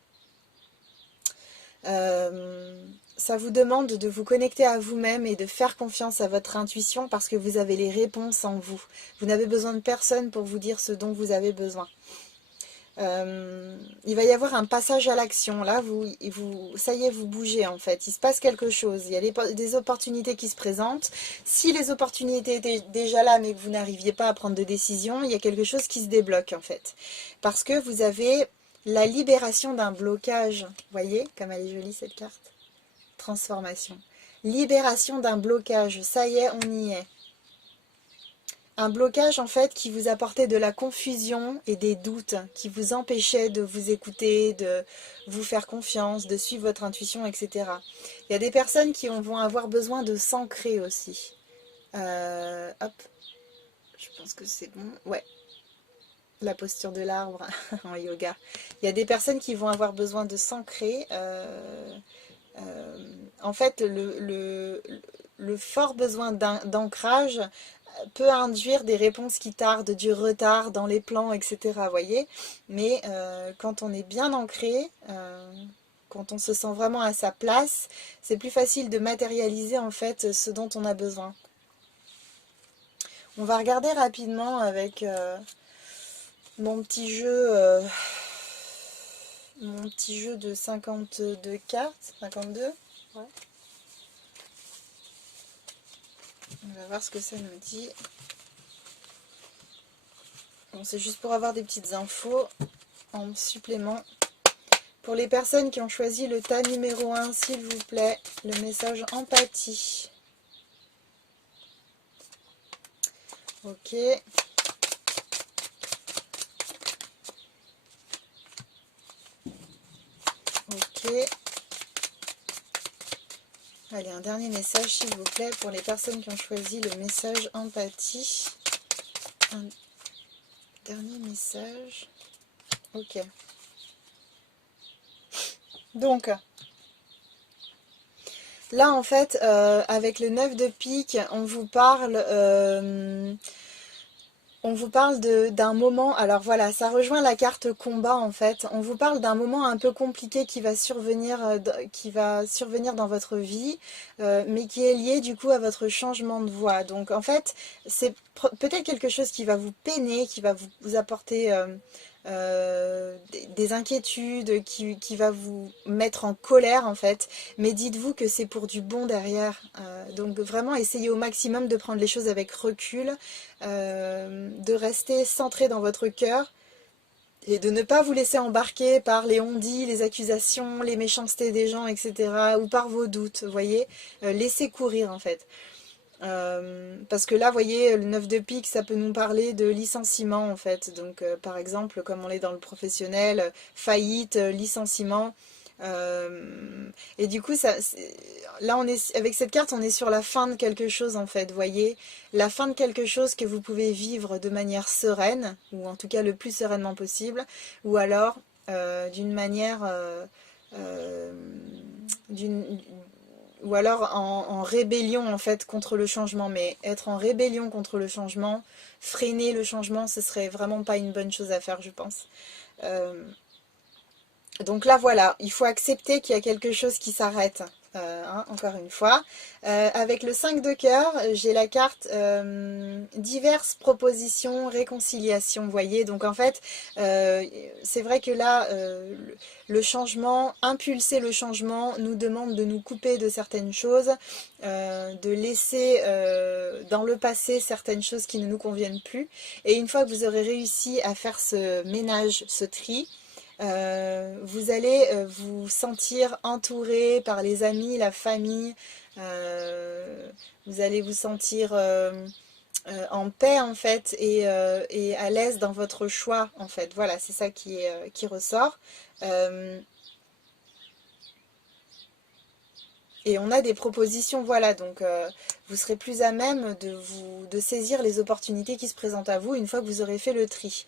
Euh, Ça vous demande de vous connecter à vous-même et de faire confiance à votre intuition parce que vous avez les réponses en vous. Vous n'avez besoin de personne pour vous dire ce dont vous avez besoin. Il va y avoir un passage à l'action. Là, ça y est, vous bougez en fait. Il se passe quelque chose. Il y a des opportunités qui se présentent. Si les opportunités étaient déjà là, mais que vous n'arriviez pas à prendre de décision, il y a quelque chose qui se débloque en fait. Parce que vous avez la libération d'un blocage. Vous voyez comme elle est jolie cette carte? Transformation. Libération d'un blocage. Ça y est, on y est. Un blocage en fait qui vous apportait de la confusion et des doutes, qui vous empêchait de vous écouter, de vous faire confiance, de suivre votre intuition, etc. Il y a des personnes qui vont avoir besoin de s'ancrer aussi. Hop, je pense que c'est bon. Ouais, la posture de l'arbre en yoga. Il y a des personnes qui vont avoir besoin de s'ancrer. En fait, le fort besoin d'ancrage peut induire des réponses qui tardent, du retard dans les plans, etc. Voyez. Mais quand on est bien ancré, quand on se sent vraiment à sa place, c'est plus facile de matérialiser en fait ce dont on a besoin. On va regarder rapidement avec mon petit jeu. Mon petit jeu de 52 cartes, 52, ouais. On va voir ce que ça nous dit. Bon, c'est juste pour avoir des petites infos en supplément. Pour les personnes qui ont choisi le tas numéro 1, s'il vous plaît, le message empathie. Ok. Ok. Allez, un dernier message, s'il vous plaît, pour les personnes qui ont choisi le message empathie. Un dernier message. Ok. Donc, là, en fait, avec le 9 de pique, on vous parle d'un moment, alors voilà, ça rejoint la carte combat en fait. On vous parle d'un moment un peu compliqué qui va survenir dans votre vie, mais qui est lié du coup à votre changement de voie. Donc en fait, c'est peut-être quelque chose qui va vous peiner, qui va vous apporter des inquiétudes, qui va vous mettre en colère en fait, mais dites-vous que c'est pour du bon derrière. Donc vraiment essayez au maximum de prendre les choses avec recul, de rester centré dans votre cœur, et de ne pas vous laisser embarquer par les on-dit, les accusations, les méchancetés des gens, etc. ou par vos doutes, vous voyez. Laissez courir en fait. Parce que là, vous voyez, le 9 de pique, ça peut nous parler de licenciement en fait. Donc par exemple, comme on est dans le professionnel, faillite, licenciement. Et du coup, là, avec cette carte, on est sur la fin de quelque chose en fait, vous voyez. La fin de quelque chose que vous pouvez vivre de manière sereine, ou en tout cas le plus sereinement possible, ou alors d'une manière... euh, d'une ou alors en rébellion en fait contre le changement, mais être en rébellion contre le changement, freiner le changement, ce serait vraiment pas une bonne chose à faire, je pense. Euh, donc là voilà, il faut accepter qu'il y a quelque chose qui s'arrête. Encore une fois. Avec le 5 de cœur, j'ai la carte diverses propositions, réconciliation, vous voyez. Donc en fait, c'est vrai que là, le changement, impulser le changement, nous demande de nous couper de certaines choses, de laisser dans le passé certaines choses qui ne nous conviennent plus. Et une fois que vous aurez réussi à faire ce ménage, ce tri, vous allez vous sentir entouré par les amis, la famille, vous allez vous sentir en paix en fait et à l'aise dans votre choix en fait. Voilà, c'est ça qui ressort. Euh, et on a des propositions, voilà, donc vous serez plus à même de saisir les opportunités qui se présentent à vous une fois que vous aurez fait le tri.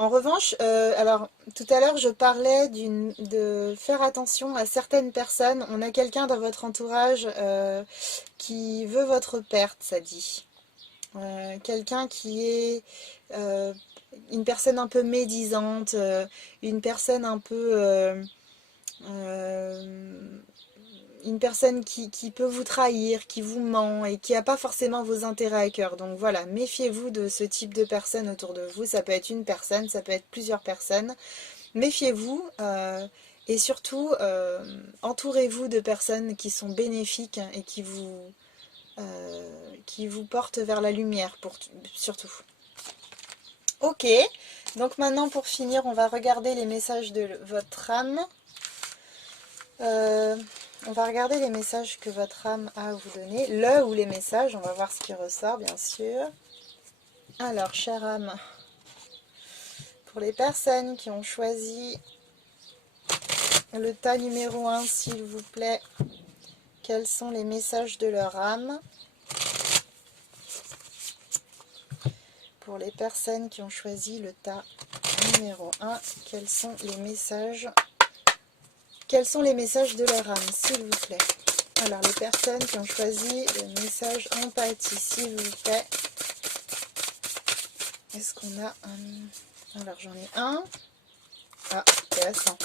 En revanche, alors tout à l'heure je parlais de faire attention à certaines personnes. On a quelqu'un dans votre entourage qui veut votre perte, ça dit. Quelqu'un qui est une personne un peu médisante, une personne un peu... euh, une personne qui peut vous trahir, qui vous ment et qui n'a pas forcément vos intérêts à cœur. Donc voilà, méfiez-vous de ce type de personne autour de vous. Ça peut être une personne, ça peut être plusieurs personnes. Méfiez-vous et surtout entourez-vous de personnes qui sont bénéfiques et qui vous portent vers la lumière surtout. Ok, donc maintenant pour finir, on va regarder les messages de votre âme. On va regarder les messages que votre âme a à vous donner. Le ou les messages, on va voir ce qui ressort, bien sûr. Alors, chère âme, pour les personnes qui ont choisi le tas numéro 1, s'il vous plaît, quels sont les messages de leur âme? Pour les personnes qui ont choisi le tas numéro 1, quels sont les messages? Quels sont les messages de leur âme, s'il vous plaît? Alors, les personnes qui ont choisi le message empathie, s'il vous plaît. Est-ce qu'on a un... Alors, j'en ai un. Ah, intéressant.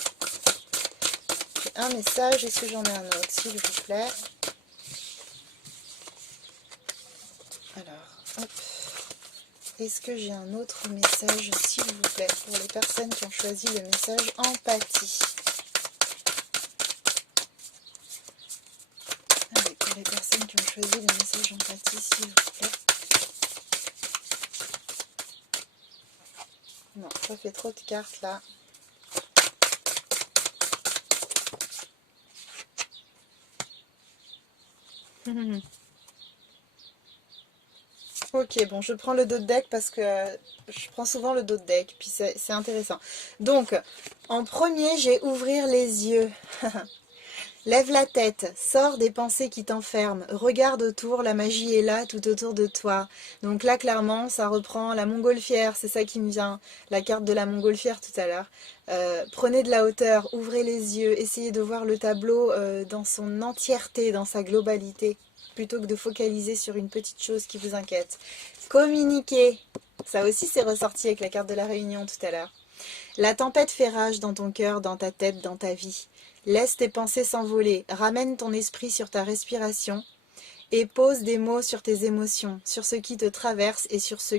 J'ai un message. Est-ce que j'en ai un autre, s'il vous plaît? Alors, hop. Est-ce que j'ai un autre message, s'il vous plaît, pour les personnes qui ont choisi le message empathie? Allez, pour les personnes qui ont choisi le message empathie, s'il vous plaît. Non, ça fait trop de cartes là. Ok, bon, je prends le dos de deck parce que je prends souvent le dos de deck, puis c'est intéressant. Donc, en premier, j'ai ouvrir les yeux. Lève la tête, sors des pensées qui t'enferment, regarde autour, la magie est là, tout autour de toi. Donc là, clairement, ça reprend la montgolfière, c'est ça qui me vient, la carte de la montgolfière tout à l'heure. Prenez de la hauteur, ouvrez les yeux, essayez de voir le tableau dans son entièreté, dans sa globalité, plutôt que de focaliser sur une petite chose qui vous inquiète. Communiquez, ça aussi c'est ressorti avec la carte de la réunion tout à l'heure. La tempête fait rage dans ton cœur, dans ta tête, dans ta vie. Laisse tes pensées s'envoler, ramène ton esprit sur ta respiration et pose des mots sur tes émotions, sur ce qui te traverse et sur ce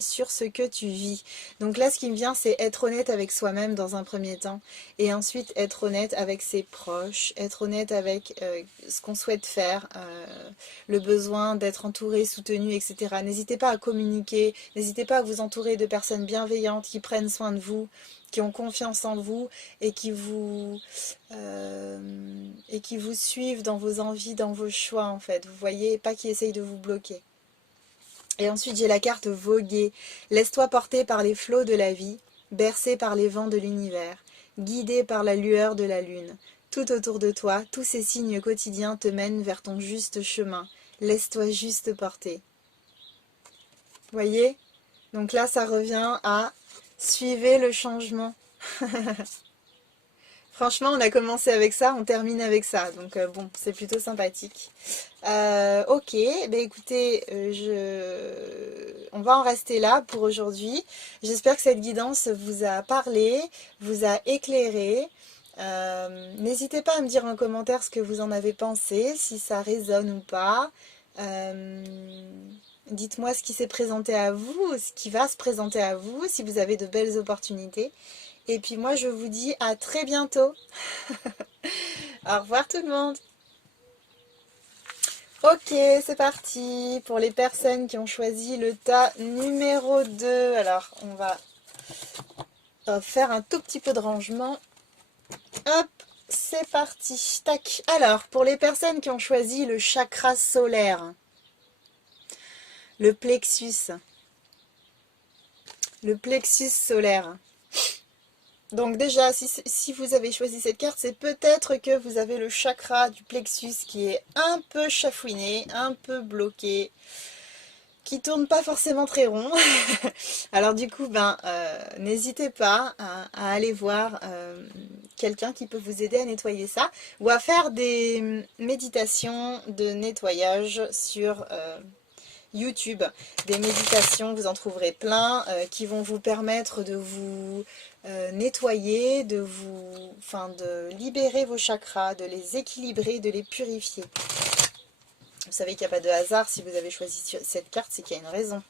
sur ce que tu vis. Donc là, ce qui me vient, c'est être honnête avec soi-même dans un premier temps, et ensuite être honnête avec ses proches, être honnête avec ce qu'on souhaite faire, le besoin d'être entouré, soutenu, etc. N'hésitez pas à communiquer, n'hésitez pas à vous entourer de personnes bienveillantes qui prennent soin de vous, qui ont confiance en vous et qui vous suivent dans vos envies, dans vos choix en fait. Vous voyez, pas qui essayent de vous bloquer. Et ensuite j'ai la carte voguer. Laisse-toi porter par les flots de la vie, bercé par les vents de l'univers, guidé par la lueur de la lune. Tout autour de toi, tous ces signes quotidiens te mènent vers ton juste chemin. Laisse-toi juste porter. Voyez? Donc là, ça revient à suivez le changement. Franchement, on a commencé avec ça, on termine avec ça. Donc bon, c'est plutôt sympathique. Ok, ben écoutez, on va en rester là pour aujourd'hui. J'espère que cette guidance vous a parlé, vous a éclairé. N'hésitez pas à me dire en commentaire ce que vous en avez pensé, si ça résonne ou pas. Dites-moi ce qui s'est présenté à vous, ce qui va se présenter à vous, si vous avez de belles opportunités. Et puis moi, je vous dis à très bientôt. Au revoir tout le monde. Ok, c'est parti pour les personnes qui ont choisi le tas numéro 2. Alors, on va faire un tout petit peu de rangement. Hop, c'est parti. Tac. Alors, pour les personnes qui ont choisi le chakra solaire, le plexus solaire. Donc déjà, si vous avez choisi cette carte, c'est peut-être que vous avez le chakra du plexus qui est un peu chafouiné, un peu bloqué, qui tourne pas forcément très rond. Alors du coup, n'hésitez pas à aller voir quelqu'un qui peut vous aider à nettoyer ça, ou à faire des méditations de nettoyage sur YouTube. Des méditations, vous en trouverez plein, qui vont vous permettre de vous nettoyer, de libérer vos chakras, de les équilibrer, de les purifier. Vous savez qu'il n'y a pas de hasard. Si vous avez choisi cette carte, c'est qu'il y a une raison.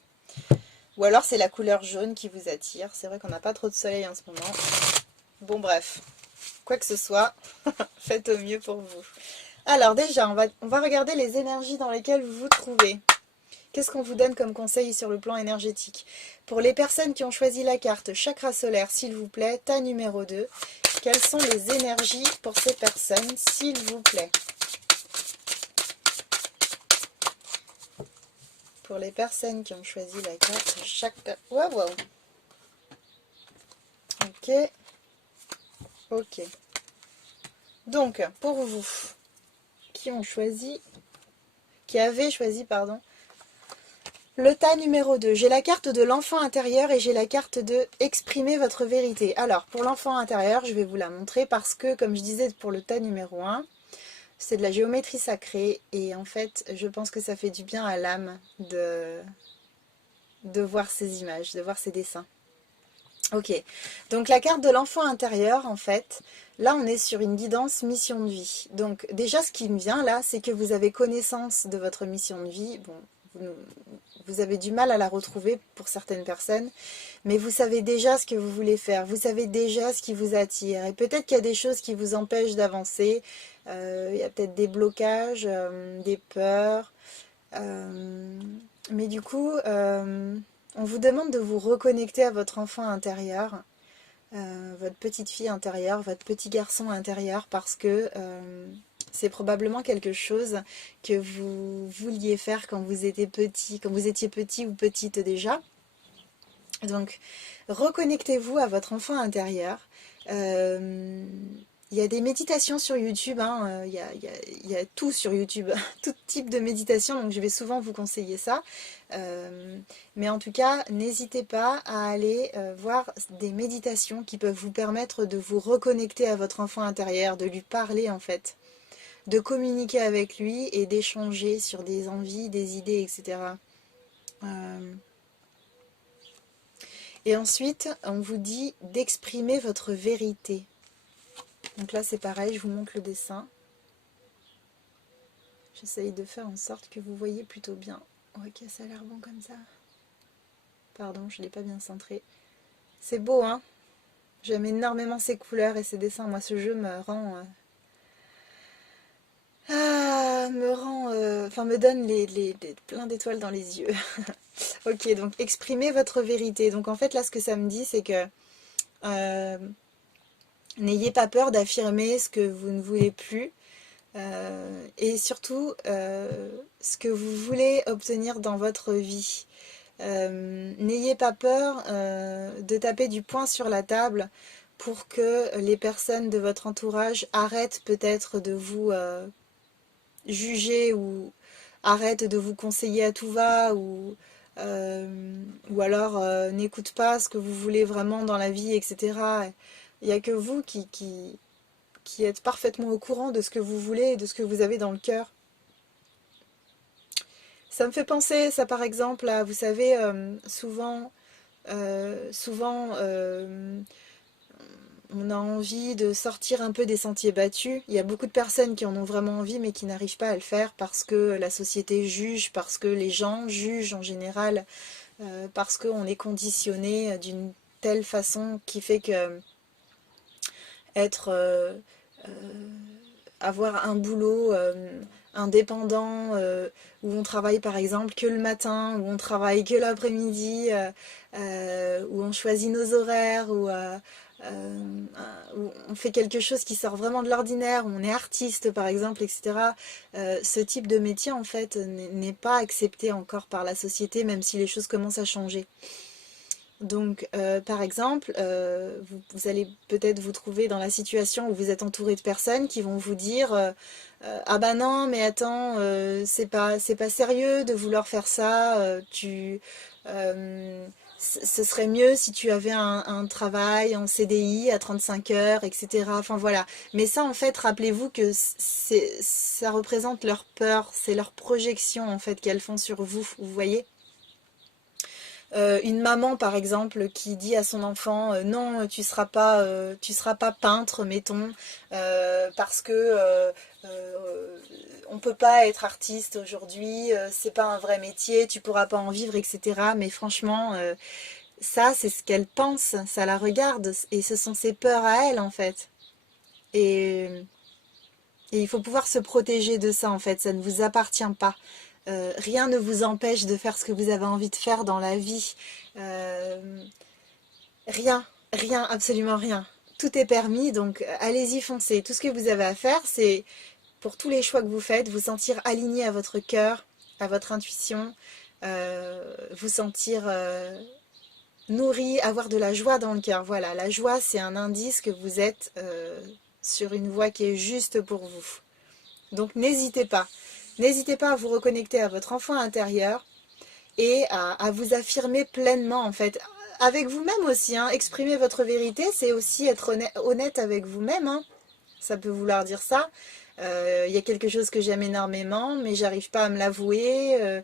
Ou alors c'est la couleur jaune qui vous attire. C'est vrai qu'on n'a pas trop de soleil en ce moment. Bon bref, quoi que ce soit, faites au mieux pour vous. Alors déjà, on va regarder les énergies dans lesquelles vous vous trouvez. Qu'est-ce qu'on vous donne comme conseil sur le plan énergétique? Pour les personnes qui ont choisi la carte chakra solaire, s'il vous plaît, tas numéro 2, quelles sont les énergies pour ces personnes, s'il vous plaît? Pour les personnes qui ont choisi la carte chakra... Wow. Ok. Ok. Donc, pour vous, qui avaient choisi, pardon, le tas numéro 2, j'ai la carte de l'enfant intérieur et j'ai la carte de exprimer votre vérité. Alors, pour l'enfant intérieur, je vais vous la montrer parce que, comme je disais pour le tas numéro 1, c'est de la géométrie sacrée et en fait, je pense que ça fait du bien à l'âme de voir ces images, de voir ces dessins. Ok, donc la carte de l'enfant intérieur, en fait, là on est sur une guidance mission de vie. Donc déjà ce qui me vient là, c'est que vous avez connaissance de votre mission de vie. Bon, vous avez du mal à la retrouver pour certaines personnes, mais vous savez déjà ce que vous voulez faire, vous savez déjà ce qui vous attire. Et peut-être qu'il y a des choses qui vous empêchent d'avancer, il y a peut-être des blocages, des peurs, mais du coup... on vous demande de vous reconnecter à votre enfant intérieur, votre petite fille intérieure, votre petit garçon intérieur, parce que c'est probablement quelque chose que vous vouliez faire quand vous étiez petit ou petite déjà. Donc, reconnectez-vous à votre enfant intérieur. Il y a des méditations sur YouTube, hein, il y a tout sur YouTube, tout type de méditation, donc je vais souvent vous conseiller ça. Mais en tout cas, n'hésitez pas à aller voir des méditations qui peuvent vous permettre de vous reconnecter à votre enfant intérieur, de lui parler en fait, de communiquer avec lui et d'échanger sur des envies, des idées, etc. Et ensuite, on vous dit d'exprimer votre vérité. Donc là, c'est pareil, je vous montre le dessin. J'essaye de faire en sorte que vous voyez plutôt bien. Ok, ça a l'air bon comme ça. Pardon, je ne l'ai pas bien centré. C'est beau, hein? J'aime énormément ces couleurs et ces dessins. Moi, ce jeu me rend... enfin, me donne plein d'étoiles dans les yeux. Ok, donc exprimez votre vérité. Donc en fait, là, ce que ça me dit, c'est que euh, n'ayez pas peur d'affirmer ce que vous ne voulez plus. Et surtout, ce que vous voulez obtenir dans votre vie. N'ayez pas peur de taper du poing sur la table pour que les personnes de votre entourage arrêtent peut-être de vous juger ou arrêtent de vous conseiller à tout va ou alors n'écoutent pas ce que vous voulez vraiment dans la vie, etc. Il n'y a que vous qui êtes parfaitement au courant de ce que vous voulez et de ce que vous avez dans le cœur. Ça me fait penser, ça par exemple, à, vous savez, souvent, on a envie de sortir un peu des sentiers battus. Il y a beaucoup de personnes qui en ont vraiment envie, mais qui n'arrivent pas à le faire parce que la société juge, parce que les gens jugent en général, parce qu'on est conditionné d'une telle façon qui fait que être avoir un boulot indépendant où on travaille par exemple que le matin, où on travaille que l'après-midi, où on choisit nos horaires, où on fait quelque chose qui sort vraiment de l'ordinaire, où on est artiste par exemple, etc. Ce type de métier en fait n'est pas accepté encore par la société, même si les choses commencent à changer. Donc, par exemple, vous allez peut-être vous trouver dans la situation où vous êtes entouré de personnes qui vont vous dire ah bah non, mais attends, c'est pas sérieux de vouloir faire ça, ce serait mieux si tu avais un travail en CDI à 35 heures, etc. Enfin voilà. Mais ça, en fait, rappelez-vous que ça représente leur peur, c'est leur projection en fait qu'elles font sur vous, vous voyez? Une maman par exemple qui dit à son enfant non tu seras pas peintre mettons parce que on peut pas être artiste aujourd'hui, c'est pas un vrai métier, tu pourras pas en vivre, etc. Mais franchement ça c'est ce qu'elle pense, ça la regarde et ce sont ses peurs à elle en fait. Et et il faut pouvoir se protéger de ça en fait, ça ne vous appartient pas. Rien ne vous empêche de faire ce que vous avez envie de faire dans la vie. Euh, Rien, rien, absolument rien. Tout est permis, donc allez-y, foncez. Tout ce que vous avez à faire, c'est pour tous les choix que vous faites, vous sentir aligné à votre cœur, à votre intuition, vous sentir nourri, avoir de la joie dans le cœur. Voilà, la joie, c'est un indice que vous êtes sur une voie qui est juste pour vous. Donc n'hésitez pas. N'hésitez pas à vous reconnecter à votre enfant intérieur et à vous affirmer pleinement en fait. Avec vous-même aussi, hein. Exprimer votre vérité, c'est aussi être honnête avec vous-même, hein. Ça peut vouloir dire ça. Il y a quelque chose que j'aime énormément, mais j'arrive pas à me l'avouer.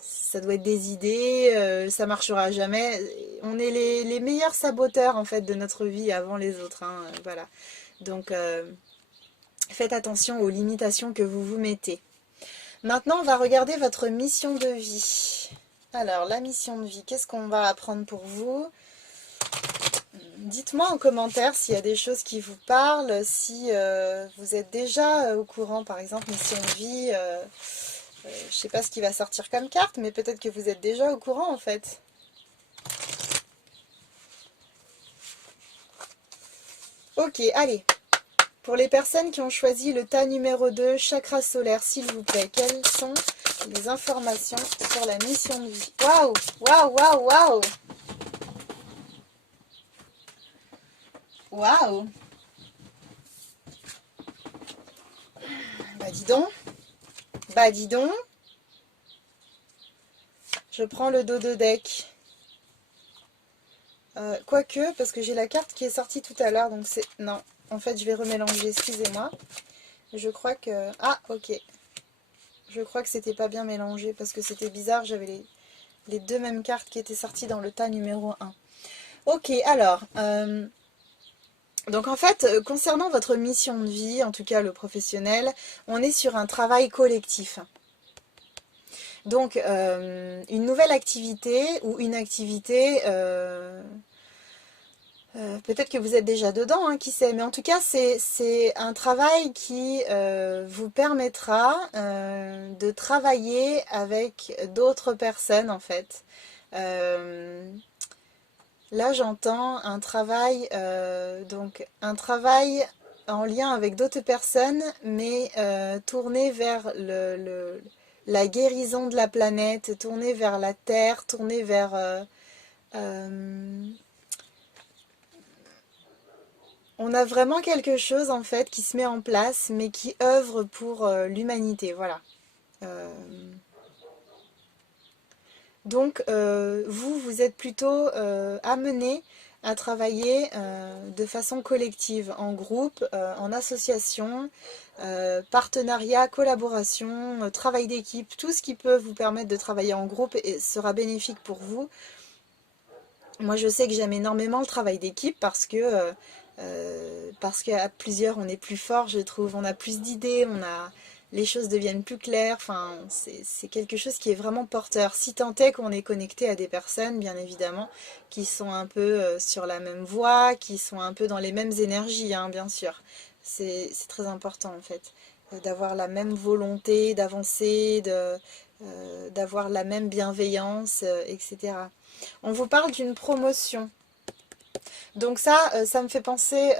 Ça doit être des idées, ça marchera jamais. On est les meilleurs saboteurs en fait de notre vie avant les autres, hein. Voilà. Donc faites attention aux limitations que vous vous mettez. Maintenant, on va regarder votre mission de vie. Alors, la mission de vie, qu'est-ce qu'on va apprendre pour vous? Dites-moi en commentaire s'il y a des choses qui vous parlent, si vous êtes déjà au courant, par exemple, mission de vie. Je ne sais pas ce qui va sortir comme carte, mais peut-être que vous êtes déjà au courant en fait. Ok, allez. Pour les personnes qui ont choisi le tas numéro 2, chakra solaire, s'il vous plaît, quelles sont les informations sur la mission de vie? Waouh, waouh, waouh, waouh. Waouh. Bah dis donc. Bah dis donc. Je prends le dos de deck. Quoique, parce que j'ai la carte qui est sortie tout à l'heure, donc c'est... Non, en fait, je vais remélanger, excusez-moi. Je crois que... Ah, ok. Je crois que c'était pas bien mélangé, parce que c'était bizarre, j'avais les deux mêmes cartes qui étaient sorties dans le tas numéro 1. Ok, alors... donc en fait, concernant votre mission de vie, en tout cas le professionnel, on est sur un travail collectif. Donc, une nouvelle activité ou une activité, peut-être que vous êtes déjà dedans, hein, qui sait, mais en tout cas, c'est un travail qui vous permettra de travailler avec d'autres personnes, en fait. Euh, Là, j'entends un travail, donc un travail en lien avec d'autres personnes, mais tourné vers la guérison de la planète, tourné vers la Terre, tourné vers... euh, on a vraiment quelque chose en fait qui se met en place, mais qui œuvre pour l'humanité, voilà. Euh, Donc, vous êtes plutôt amené à travailler de façon collective, en groupe, en association, partenariat, collaboration, travail d'équipe, tout ce qui peut vous permettre de travailler en groupe et sera bénéfique pour vous. Moi, je sais que j'aime énormément le travail d'équipe parce qu'à plusieurs, on est plus fort, je trouve. On a plus d'idées, les choses deviennent plus claires. Enfin, c'est quelque chose qui est vraiment porteur. Si tant est qu'on est connecté à des personnes, bien évidemment, qui sont un peu sur la même voie, qui sont un peu dans les mêmes énergies, hein, bien sûr. C'est très important, en fait, d'avoir la même volonté d'avancer, d'avoir la même bienveillance, etc. On vous parle d'une promotion. Donc ça, ça me fait penser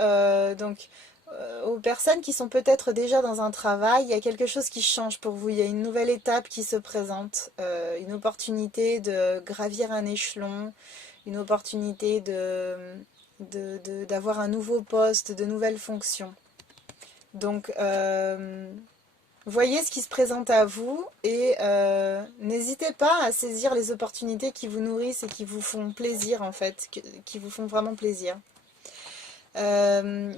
aux personnes qui sont peut-être déjà dans un travail. Il y a quelque chose qui change pour vous. Il y a une nouvelle étape qui se présente, une opportunité de gravir un échelon, une opportunité d'avoir un nouveau poste, de nouvelles fonctions. Donc, voyez ce qui se présente à vous et n'hésitez pas à saisir les opportunités qui vous nourrissent et qui vous font plaisir en fait, qui vous font vraiment plaisir.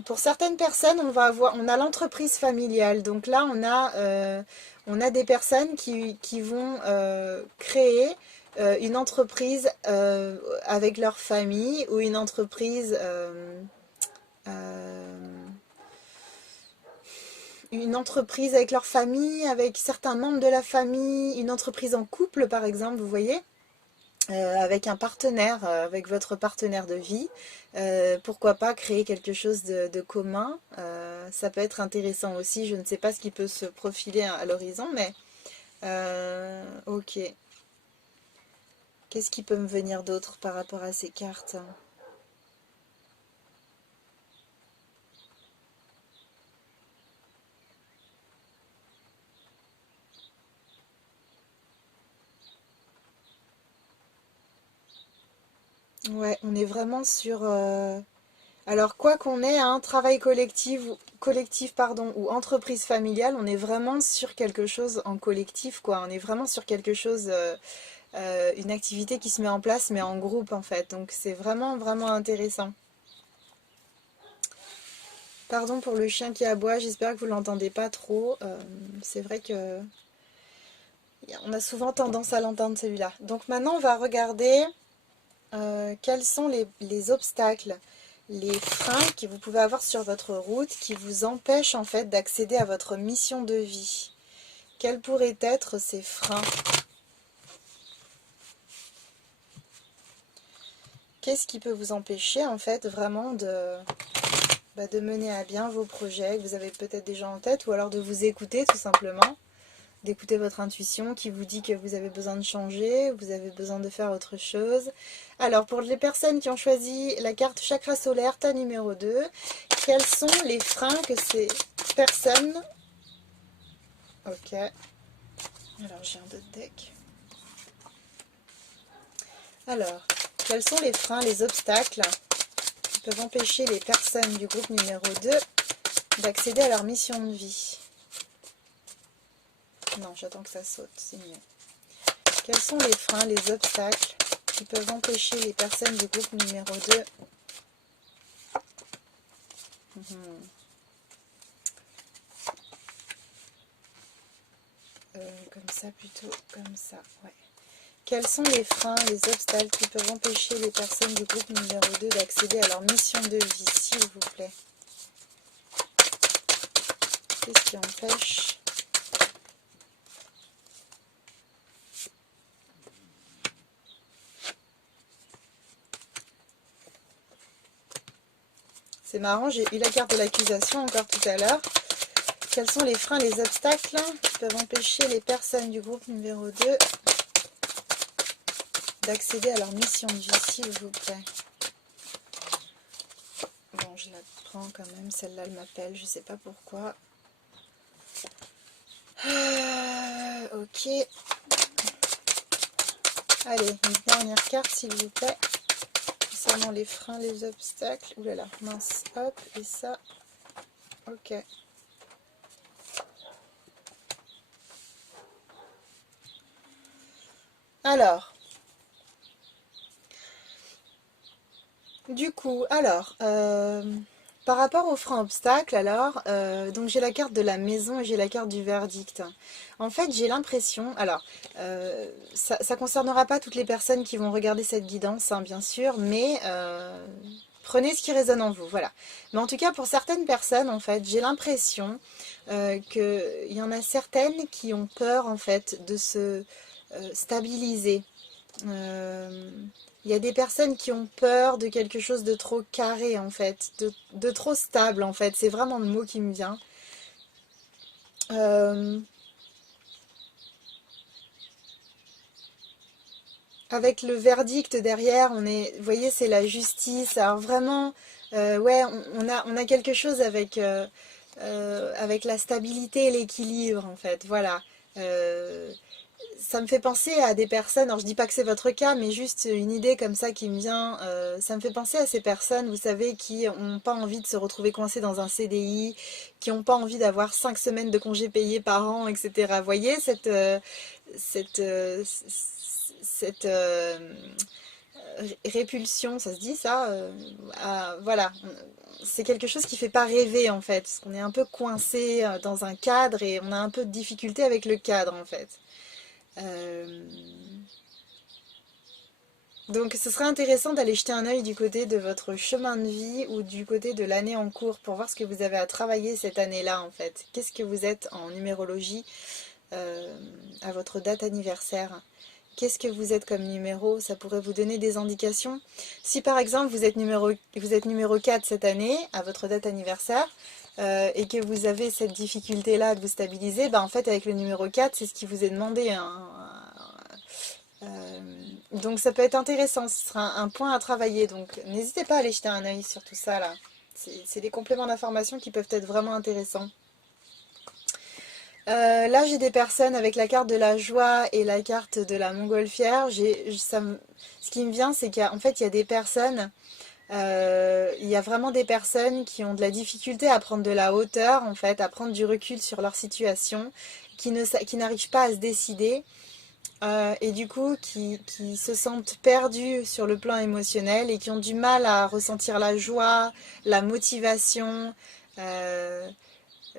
Pour certaines personnes, on a l'entreprise familiale. Donc là, on a des personnes qui vont créer une entreprise avec leur famille ou euh, une entreprise avec leur famille, avec certains membres de la famille, une entreprise en couple par exemple, vous voyez, avec un partenaire, avec votre partenaire de vie. Pourquoi pas créer quelque chose de commun. Ça peut être intéressant aussi, je ne sais pas ce qui peut se profiler à l'horizon, mais ok. Qu'est-ce qui peut me venir d'autre par rapport à ces cartes? Ouais, on est vraiment sur... Alors, quoi qu'on ait un travail collectif pardon, ou entreprise familiale, on est vraiment sur quelque chose en collectif, quoi. On est vraiment sur quelque chose, une activité qui se met en place, mais en groupe, en fait. Donc, c'est vraiment, vraiment intéressant. Pardon pour le chien qui aboie, j'espère que vous l'entendez pas trop. C'est vrai que on a souvent tendance à l'entendre celui-là. Donc maintenant, on va regarder quels sont les obstacles, les freins que vous pouvez avoir sur votre route qui vous empêchent en fait d'accéder à votre mission de vie. Quels pourraient être ces freins? Qu'est-ce qui peut vous empêcher en fait vraiment de mener à bien vos projets que vous avez peut-être déjà en tête ou alors de vous écouter tout simplement, d'écouter votre intuition qui vous dit que vous avez besoin de changer, vous avez besoin de faire autre chose. Alors pour les personnes qui ont choisi la carte chakra solaire, ta numéro 2, quels sont les freins que ces personnes... Ok, alors j'ai un autre deck. Alors, quels sont les freins, les obstacles qui peuvent empêcher les personnes du groupe numéro 2 d'accéder à leur mission de vie? Non, j'attends que ça saute, c'est mieux. Quels sont les freins, les obstacles qui peuvent empêcher les personnes du groupe numéro 2 comme ça plutôt, comme ça, ouais. Quels sont les freins, les obstacles qui peuvent empêcher les personnes du groupe numéro 2 d'accéder à leur mission de vie, s'il vous plaît? Qu'est-ce qui empêche? C'est marrant, j'ai eu la carte de l'accusation encore tout à l'heure. Quels sont les freins, les obstacles qui peuvent empêcher les personnes du groupe numéro 2 d'accéder à leur mission de vie, s'il vous plaît? Bon, je la prends quand même, celle-là elle m'appelle, je sais pas pourquoi. Ok. Allez, une dernière carte s'il vous plaît. Concernant les freins, les obstacles. Ouh là là, mince, hop, et ça. Ok. Alors, du coup, par rapport aux freins obstacles, donc j'ai la carte de la maison et j'ai la carte du verdict. En fait, j'ai l'impression, ça ne concernera pas toutes les personnes qui vont regarder cette guidance, hein, bien sûr, mais prenez ce qui résonne en vous, voilà. Mais en tout cas, pour certaines personnes, en fait, j'ai l'impression qu'il y en a certaines qui ont peur, en fait, de se stabiliser. Il y a des personnes qui ont peur de quelque chose de trop carré en fait, de trop stable en fait, c'est vraiment le mot qui me vient. Euh, Avec le verdict derrière, vous voyez, c'est la justice. Alors vraiment, ouais, on a quelque chose avec la stabilité et l'équilibre en fait, voilà. Euh, Ça me fait penser à des personnes, alors je dis pas que c'est votre cas, mais juste une idée comme ça qui me vient, ça me fait penser à ces personnes, vous savez, qui n'ont pas envie de se retrouver coincées dans un CDI, qui n'ont pas envie d'avoir 5 semaines de congés payés par an, etc. Vous voyez, cette, euh, cette répulsion, ça se dit ça voilà, c'est quelque chose qui fait pas rêver en fait, parce qu'on est un peu coincé dans un cadre et on a un peu de difficulté avec le cadre en fait. Euh, Donc ce serait intéressant d'aller jeter un œil du côté de votre chemin de vie ou du côté de l'année en cours pour voir ce que vous avez à travailler cette année-là en fait. Qu'est-ce que vous êtes en numérologie euh, à votre date anniversaire? Qu'est-ce que vous êtes comme numéro? Ça pourrait vous donner des indications. Si par exemple vous êtes numéro 4 cette année à votre date anniversaire et que vous avez cette difficulté-là de vous stabiliser, bah en fait avec le numéro 4 c'est ce qui vous est demandé, hein. Euh, donc ça peut être intéressant, ce sera un point à travailler. Donc n'hésitez pas à aller jeter un œil sur tout ça là. C'est des compléments d'information qui peuvent être vraiment intéressants. Là j'ai des personnes avec la carte de la joie et la carte de la montgolfière. Ce qui me vient c'est qu'en fait il y a des personnes, il y a vraiment des personnes qui ont de la difficulté à prendre de la hauteur en fait, à prendre du recul sur leur situation, qui n'arrivent pas à se décider. Et du coup qui se sentent perdus sur le plan émotionnel et qui ont du mal à ressentir la joie, la motivation, euh,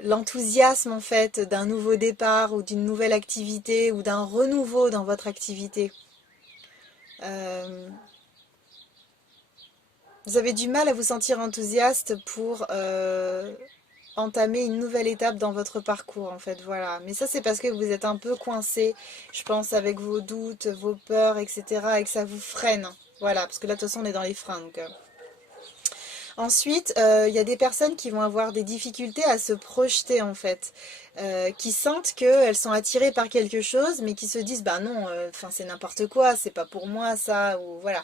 l'enthousiasme en fait d'un nouveau départ ou d'une nouvelle activité ou d'un renouveau dans votre activité. Euh, vous avez du mal à vous sentir enthousiaste pour entamer une nouvelle étape dans votre parcours en fait, voilà. Mais ça c'est parce que vous êtes un peu coincé, je pense, avec vos doutes, vos peurs, etc. et que ça vous freine. Voilà, parce que là de toute façon on est dans les freins. Ensuite, il y a des personnes qui vont avoir des difficultés à se projeter en fait, qui sentent qu'elles sont attirées par quelque chose, mais qui se disent bah non, enfin c'est n'importe quoi, c'est pas pour moi ça, ou voilà.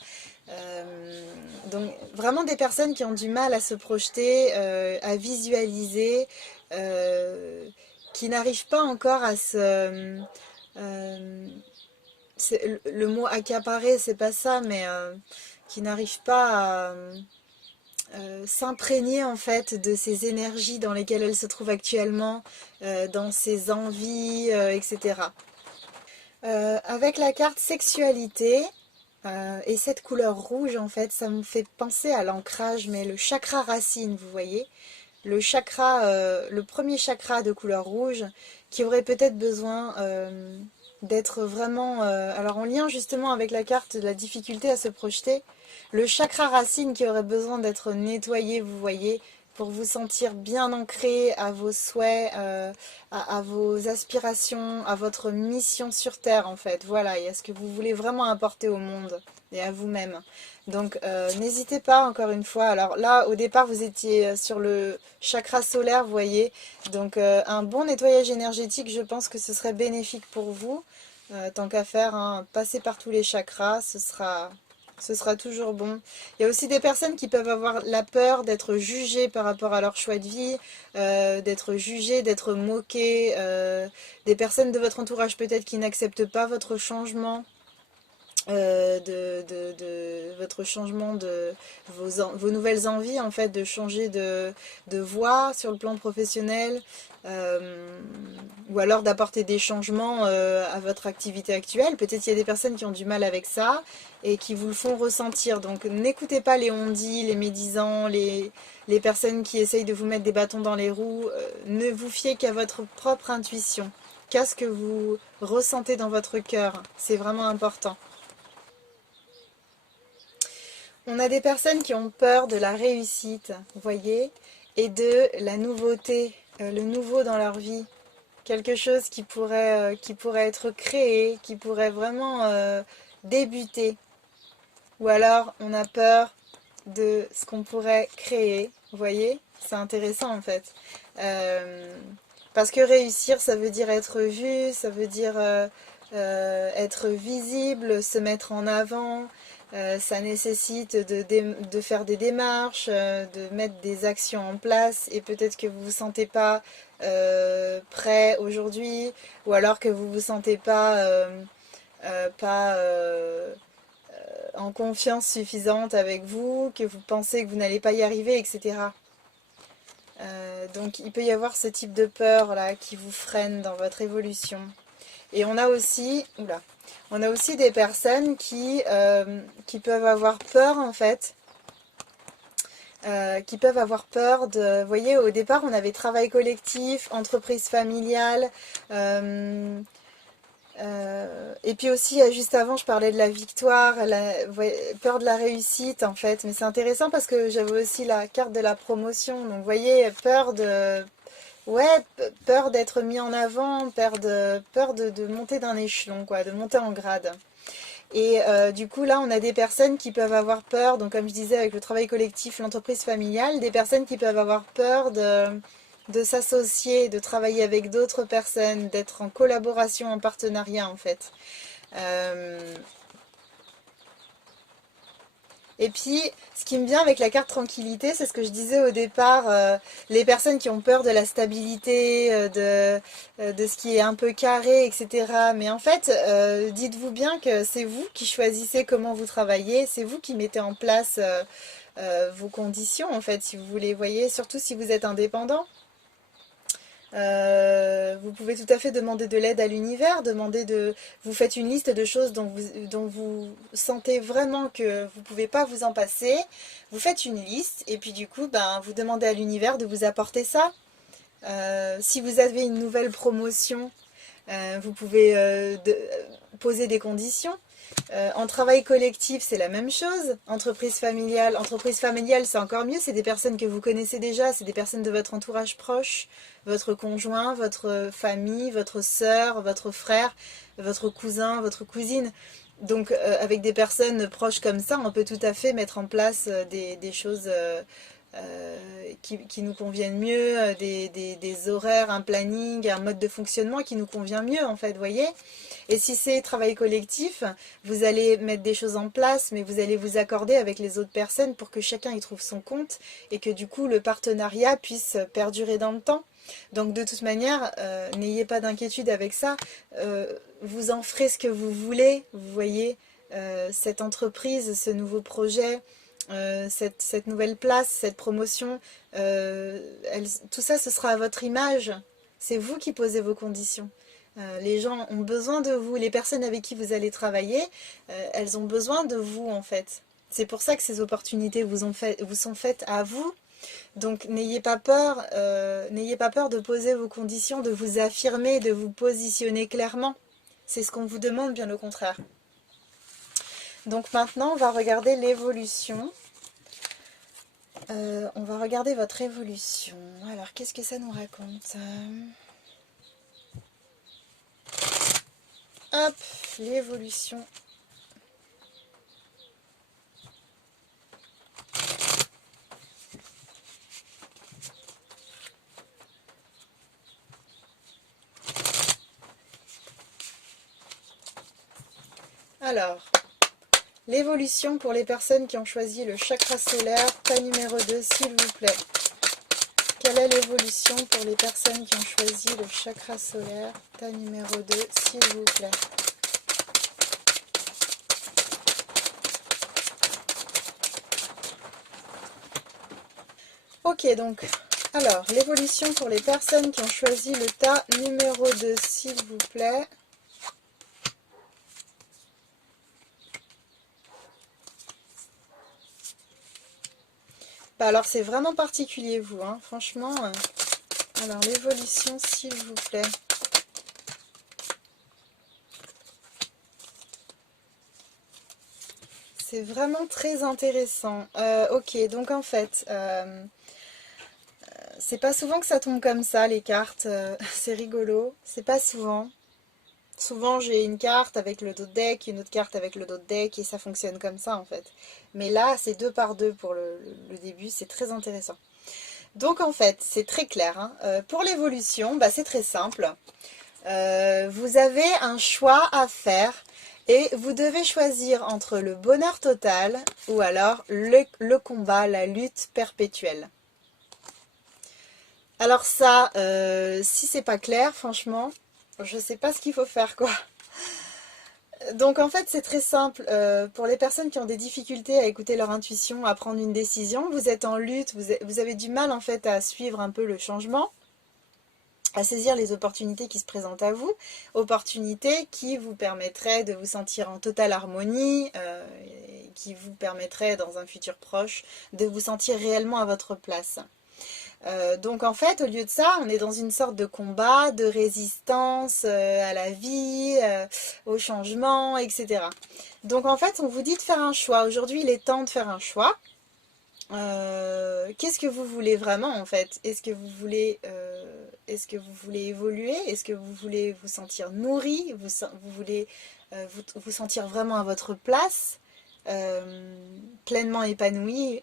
Donc vraiment des personnes qui ont du mal à se projeter, à visualiser, euh, qui n'arrivent pas encore à se... le mot accaparer, c'est pas ça, mais qui n'arrivent pas à s'imprégner en fait de ces énergies dans lesquelles elles se trouvent actuellement, dans ses envies, etc. Avec la carte sexualité, et cette couleur rouge, en fait, ça me fait penser à l'ancrage, mais le chakra racine, vous voyez, le premier chakra de couleur rouge, qui aurait peut-être besoin d'être vraiment, alors en lien justement avec la carte de la difficulté à se projeter, le chakra racine qui aurait besoin d'être nettoyé, vous voyez, pour vous sentir bien ancré à vos souhaits, à vos aspirations, à votre mission sur Terre en fait, voilà, et à ce que vous voulez vraiment apporter au monde. et à vous-même. Donc n'hésitez pas, encore une fois. Alors là, au départ, vous étiez sur le chakra solaire, vous voyez. Donc un bon nettoyage énergétique, je pense que ce serait bénéfique pour vous. Tant qu'à faire, hein, passer par tous les chakras, ce sera toujours bon. Il y a aussi des personnes qui peuvent avoir la peur d'être jugées par rapport à leur choix de vie, d'être jugées, d'être moquées. Des personnes de votre entourage peut-être qui n'acceptent pas votre changement. Votre changement de vos nouvelles envies en fait de changer de voie sur le plan professionnel, ou alors d'apporter des changements à votre activité actuelle. Peut-être qu'il y a des personnes qui ont du mal avec ça et qui vous le font ressentir. Donc n'écoutez pas les on-dit, les médisants, les personnes qui essayent de vous mettre des bâtons dans les roues. Ne vous fiez qu'à votre propre intuition, qu'à ce que vous ressentez dans votre cœur. C'est vraiment important. On a des personnes qui ont peur de la réussite, vous voyez, et de la nouveauté, le nouveau dans leur vie. Quelque chose qui pourrait être créé, qui pourrait vraiment débuter. Ou alors on a peur de ce qu'on pourrait créer, vous voyez. C'est intéressant en fait. Euh, Parce que réussir, ça veut dire être vu, ça veut dire être visible, se mettre en avant. Ça nécessite de faire des démarches, de mettre des actions en place. Et peut-être que vous ne vous sentez pas prêt aujourd'hui, ou alors que vous ne vous sentez pas en confiance suffisante avec vous, que vous pensez que vous n'allez pas y arriver, etc. Donc il peut y avoir ce type de peur là qui vous freine dans votre évolution. Et on a aussi des personnes qui peuvent avoir peur en fait, qui peuvent avoir peur de, vous voyez, au départ on avait travail collectif, entreprise familiale, et puis aussi, juste avant, je parlais de la victoire, peur de la réussite en fait. Mais c'est intéressant parce que j'avais aussi la carte de la promotion. Donc, vous voyez, ouais, peur d'être mis en avant, peur de monter d'un échelon, quoi, de monter en grade. Et du coup, là, on a des personnes qui peuvent avoir peur, donc comme je disais, avec le travail collectif, l'entreprise familiale, des personnes qui peuvent avoir peur de s'associer, de travailler avec d'autres personnes, d'être en collaboration, en partenariat, en fait. Euh, et puis, ce qui me vient avec la carte tranquillité, c'est ce que je disais au départ, les personnes qui ont peur de la stabilité, de ce qui est un peu carré, etc. Mais en fait, dites-vous bien que c'est vous qui choisissez comment vous travaillez, c'est vous qui mettez en place vos conditions, en fait, si vous voulez, voyez, surtout si vous êtes indépendant. Vous pouvez tout à fait demander de l'aide à l'univers, vous faites une liste de choses dont vous sentez vraiment que vous ne pouvez pas vous en passer. Vous faites une liste et puis du coup, ben, vous demandez à l'univers de vous apporter ça. Si vous avez une nouvelle promotion, vous pouvez poser des conditions. En travail collectif, c'est la même chose. Entreprise familiale, c'est encore mieux. C'est des personnes que vous connaissez déjà, c'est des personnes de votre entourage proche, votre conjoint, votre famille, votre sœur, votre frère, votre cousin, votre cousine. Donc, avec des personnes proches comme ça, on peut tout à fait mettre en place des choses qui nous conviennent mieux, des horaires, un planning, un mode de fonctionnement qui nous convient mieux, en fait, vous voyez. Et si c'est travail collectif, vous allez mettre des choses en place, mais vous allez vous accorder avec les autres personnes pour que chacun y trouve son compte et que du coup le partenariat puisse perdurer dans le temps. Donc de toute manière, n'ayez pas d'inquiétude avec ça. Vous en ferez ce que vous voulez, vous voyez, cette entreprise, ce nouveau projet, cette nouvelle place, cette promotion, tout ça, ce sera à votre image. C'est vous qui posez vos conditions. Les gens ont besoin de vous, les personnes avec qui vous allez travailler, elles ont besoin de vous en fait. C'est pour ça que ces opportunités vous sont faites à vous. Donc n'ayez pas peur de poser vos conditions, de vous affirmer, de vous positionner clairement. C'est ce qu'on vous demande, bien au contraire. Donc maintenant, on va regarder l'évolution. On va regarder votre évolution. Alors, qu'est-ce que ça nous raconte? Hop, l'évolution. Alors, l'évolution pour les personnes qui ont choisi le chakra solaire, tas numéro 2, s'il vous plaît. Quelle est l'évolution pour les personnes qui ont choisi le chakra solaire, tas numéro 2, s'il vous plaît? Ok, donc, alors, l'évolution pour les personnes qui ont choisi le tas numéro 2, s'il vous plaît. Bah alors, c'est vraiment particulier, vous, hein, franchement. Alors, l'évolution, s'il vous plaît. C'est vraiment très intéressant. Ok, donc en fait, c'est pas souvent que ça tombe comme ça, les cartes. C'est rigolo. C'est pas souvent. Souvent, j'ai une carte avec le dos de deck, une autre carte avec le dos de deck, et ça fonctionne comme ça, en fait. Mais là, c'est 2 par 2 pour le début. C'est très intéressant. Donc, en fait, c'est très clair, hein. Pour l'évolution, bah, c'est très simple. Vous avez un choix à faire. Et vous devez choisir entre le bonheur total ou alors le combat, la lutte perpétuelle. Alors ça, si c'est pas clair, franchement, je sais pas ce qu'il faut faire, quoi. Donc en fait, c'est très simple. Pour les personnes qui ont des difficultés à écouter leur intuition, à prendre une décision, vous êtes en lutte, vous avez du mal en fait à suivre un peu le changement, à saisir les opportunités qui se présentent à vous, opportunités qui vous permettraient de vous sentir en totale harmonie, qui vous permettraient dans un futur proche de vous sentir réellement à votre place. Donc en fait, au lieu de ça, on est dans une sorte de combat, de résistance à la vie, au changement, etc. Donc en fait, on vous dit de faire un choix. Aujourd'hui, il est temps de faire un choix. Qu'est-ce que vous voulez vraiment en fait? Est-ce que vous voulez évoluer? Est-ce que vous voulez vous sentir nourri? Vous voulez vous sentir vraiment à votre place, pleinement épanoui?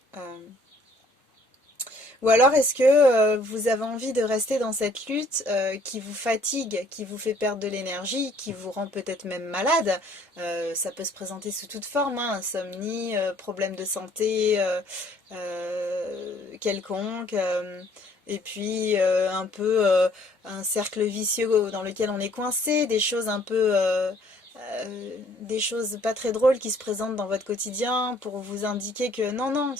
Ou alors est-ce que vous avez envie de rester dans cette lutte qui vous fatigue, qui vous fait perdre de l'énergie, qui vous rend peut-être même malade? Ça peut se présenter sous toute forme, hein, insomnie, problème de santé quelconque, et puis un peu un cercle vicieux dans lequel on est coincé, des choses un peu... des choses pas très drôles qui se présentent dans votre quotidien pour vous indiquer que non, non,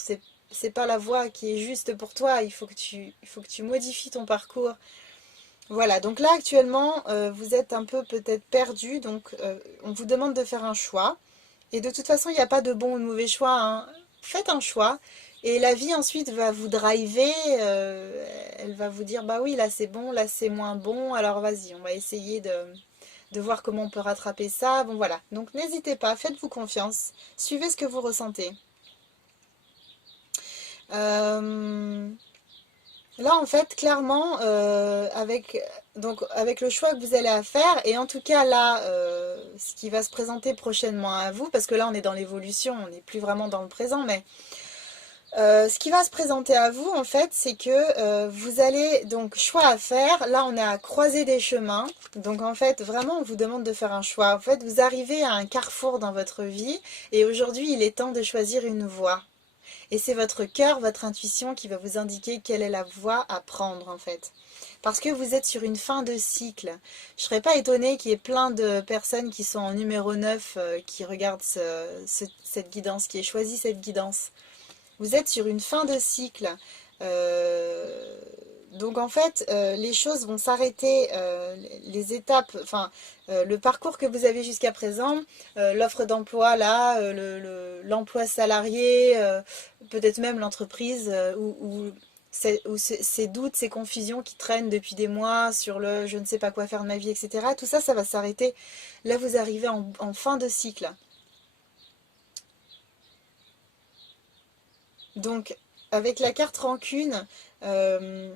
c'est pas la voie qui est juste pour toi, il faut que tu modifies ton parcours. Voilà, donc là actuellement, vous êtes un peu peut-être perdu, donc on vous demande de faire un choix. Et de toute façon, il n'y a pas de bon ou de mauvais choix, hein. Faites un choix. Et la vie ensuite va vous driver, elle va vous dire, bah oui, là c'est bon, là c'est moins bon, alors vas-y, on va essayer de voir comment on peut rattraper ça. Bon voilà, donc n'hésitez pas, faites-vous confiance, suivez ce que vous ressentez. Euh, Là, en fait, clairement, avec le choix que vous allez à faire, et en tout cas là, ce qui va se présenter prochainement à vous, parce que là, on est dans l'évolution, on n'est plus vraiment dans le présent, mais ce qui va se présenter à vous, en fait, c'est que vous allez, donc, choix à faire, là, on est à croiser des chemins, donc en fait, vraiment, on vous demande de faire un choix. En fait, vous arrivez à un carrefour dans votre vie, et aujourd'hui, il est temps de choisir une voie. Et c'est votre cœur, votre intuition qui va vous indiquer quelle est la voie à prendre en fait. Parce que vous êtes sur une fin de cycle. Je ne serais pas étonnée qu'il y ait plein de personnes qui sont en numéro 9 qui regardent cette guidance, qui aient choisi cette guidance. Vous êtes sur une fin de cycle. Euh, donc en fait, les choses vont s'arrêter, les étapes, enfin, le parcours que vous avez jusqu'à présent, l'offre d'emploi là, l'emploi salarié, peut-être même l'entreprise, ou ces doutes, ces confusions qui traînent depuis des mois sur le je ne sais pas quoi faire de ma vie, etc. Tout ça, ça va s'arrêter. Là, vous arrivez en fin de cycle. Donc, avec la carte rancune, euh,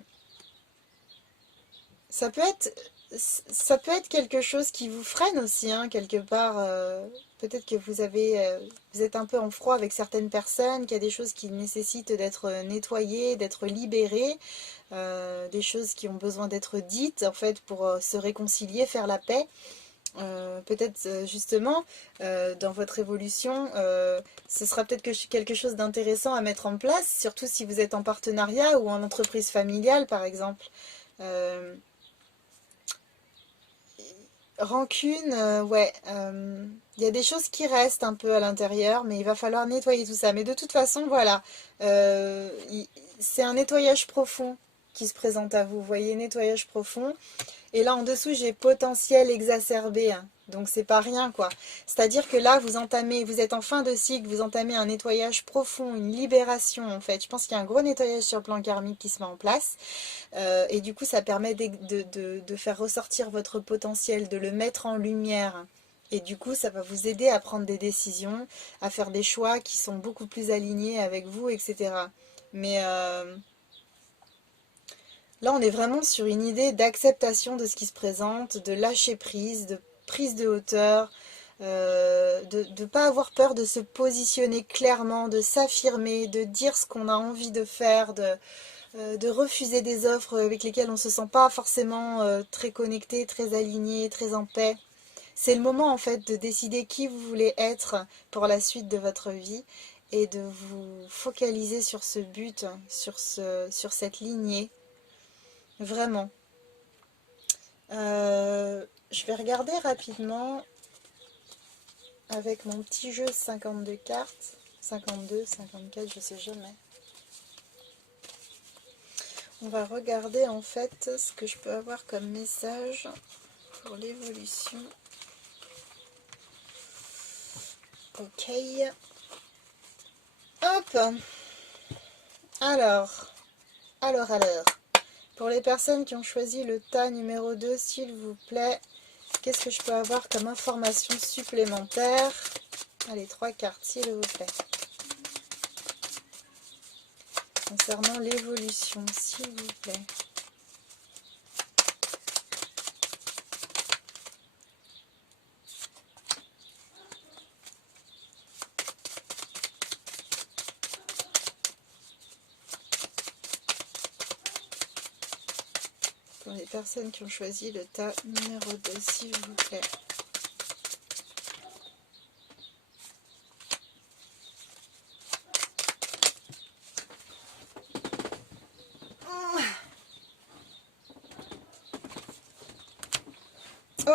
ça peut être, ça peut être quelque chose qui vous freine aussi, hein, quelque part. Peut-être que vous êtes un peu en froid avec certaines personnes, qu'il y a des choses qui nécessitent d'être nettoyées, d'être libérées, des choses qui ont besoin d'être dites, en fait, pour se réconcilier, faire la paix. Peut-être justement dans votre évolution, ce sera peut-être quelque chose d'intéressant à mettre en place, surtout si vous êtes en partenariat ou en entreprise familiale par exemple. Euh, Rancune, ouais, il y a des choses qui restent un peu à l'intérieur, mais il va falloir nettoyer tout ça. Mais de toute façon, voilà, c'est un nettoyage profond qui se présente à vous. Vous voyez, nettoyage profond. Et là en dessous, j'ai potentiel exacerbé, hein. Donc c'est pas rien quoi. C'est-à-dire que là, vous entamez, vous êtes en fin de cycle, vous entamez un nettoyage profond, une libération en fait. Je pense qu'il y a un gros nettoyage sur le plan karmique qui se met en place. Et du coup, ça permet de faire ressortir votre potentiel, de le mettre en lumière. Et du coup, ça va vous aider à prendre des décisions, à faire des choix qui sont beaucoup plus alignés avec vous, etc. Mais là, on est vraiment sur une idée d'acceptation de ce qui se présente, de lâcher prise, de prise de hauteur, de ne pas avoir peur de se positionner clairement, de s'affirmer, de dire ce qu'on a envie de faire, de refuser des offres avec lesquelles on ne se sent pas forcément très connecté, très aligné, très en paix. C'est le moment en fait de décider qui vous voulez être pour la suite de votre vie et de vous focaliser sur ce but, sur cette lignée. Vraiment. Je vais regarder rapidement avec mon petit jeu 52 cartes. 52, 54, je sais jamais. On va regarder en fait ce que je peux avoir comme message pour l'évolution. Ok. Hop. Alors. Alors. Pour les personnes qui ont choisi le tas numéro 2, s'il vous plaît, qu'est-ce que je peux avoir comme information supplémentaire? Allez, 3 cartes, s'il vous plaît. Concernant l'évolution, s'il vous plaît. Pour les personnes qui ont choisi le tas numéro 2, s'il vous plaît.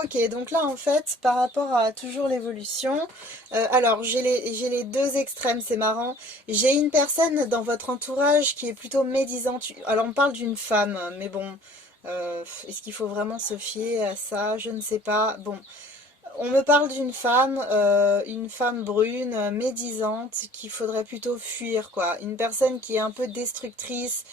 Ok, donc là en fait, par rapport à toujours l'évolution, alors j'ai les deux extrêmes, c'est marrant. J'ai une personne dans votre entourage qui est plutôt médisante. Alors on parle d'une femme, mais bon, est-ce qu'il faut vraiment se fier à ça? Je ne sais pas. Bon, on me parle d'une femme, une femme brune, médisante, qu'il faudrait plutôt fuir, quoi. Une personne qui est un peu destructrice,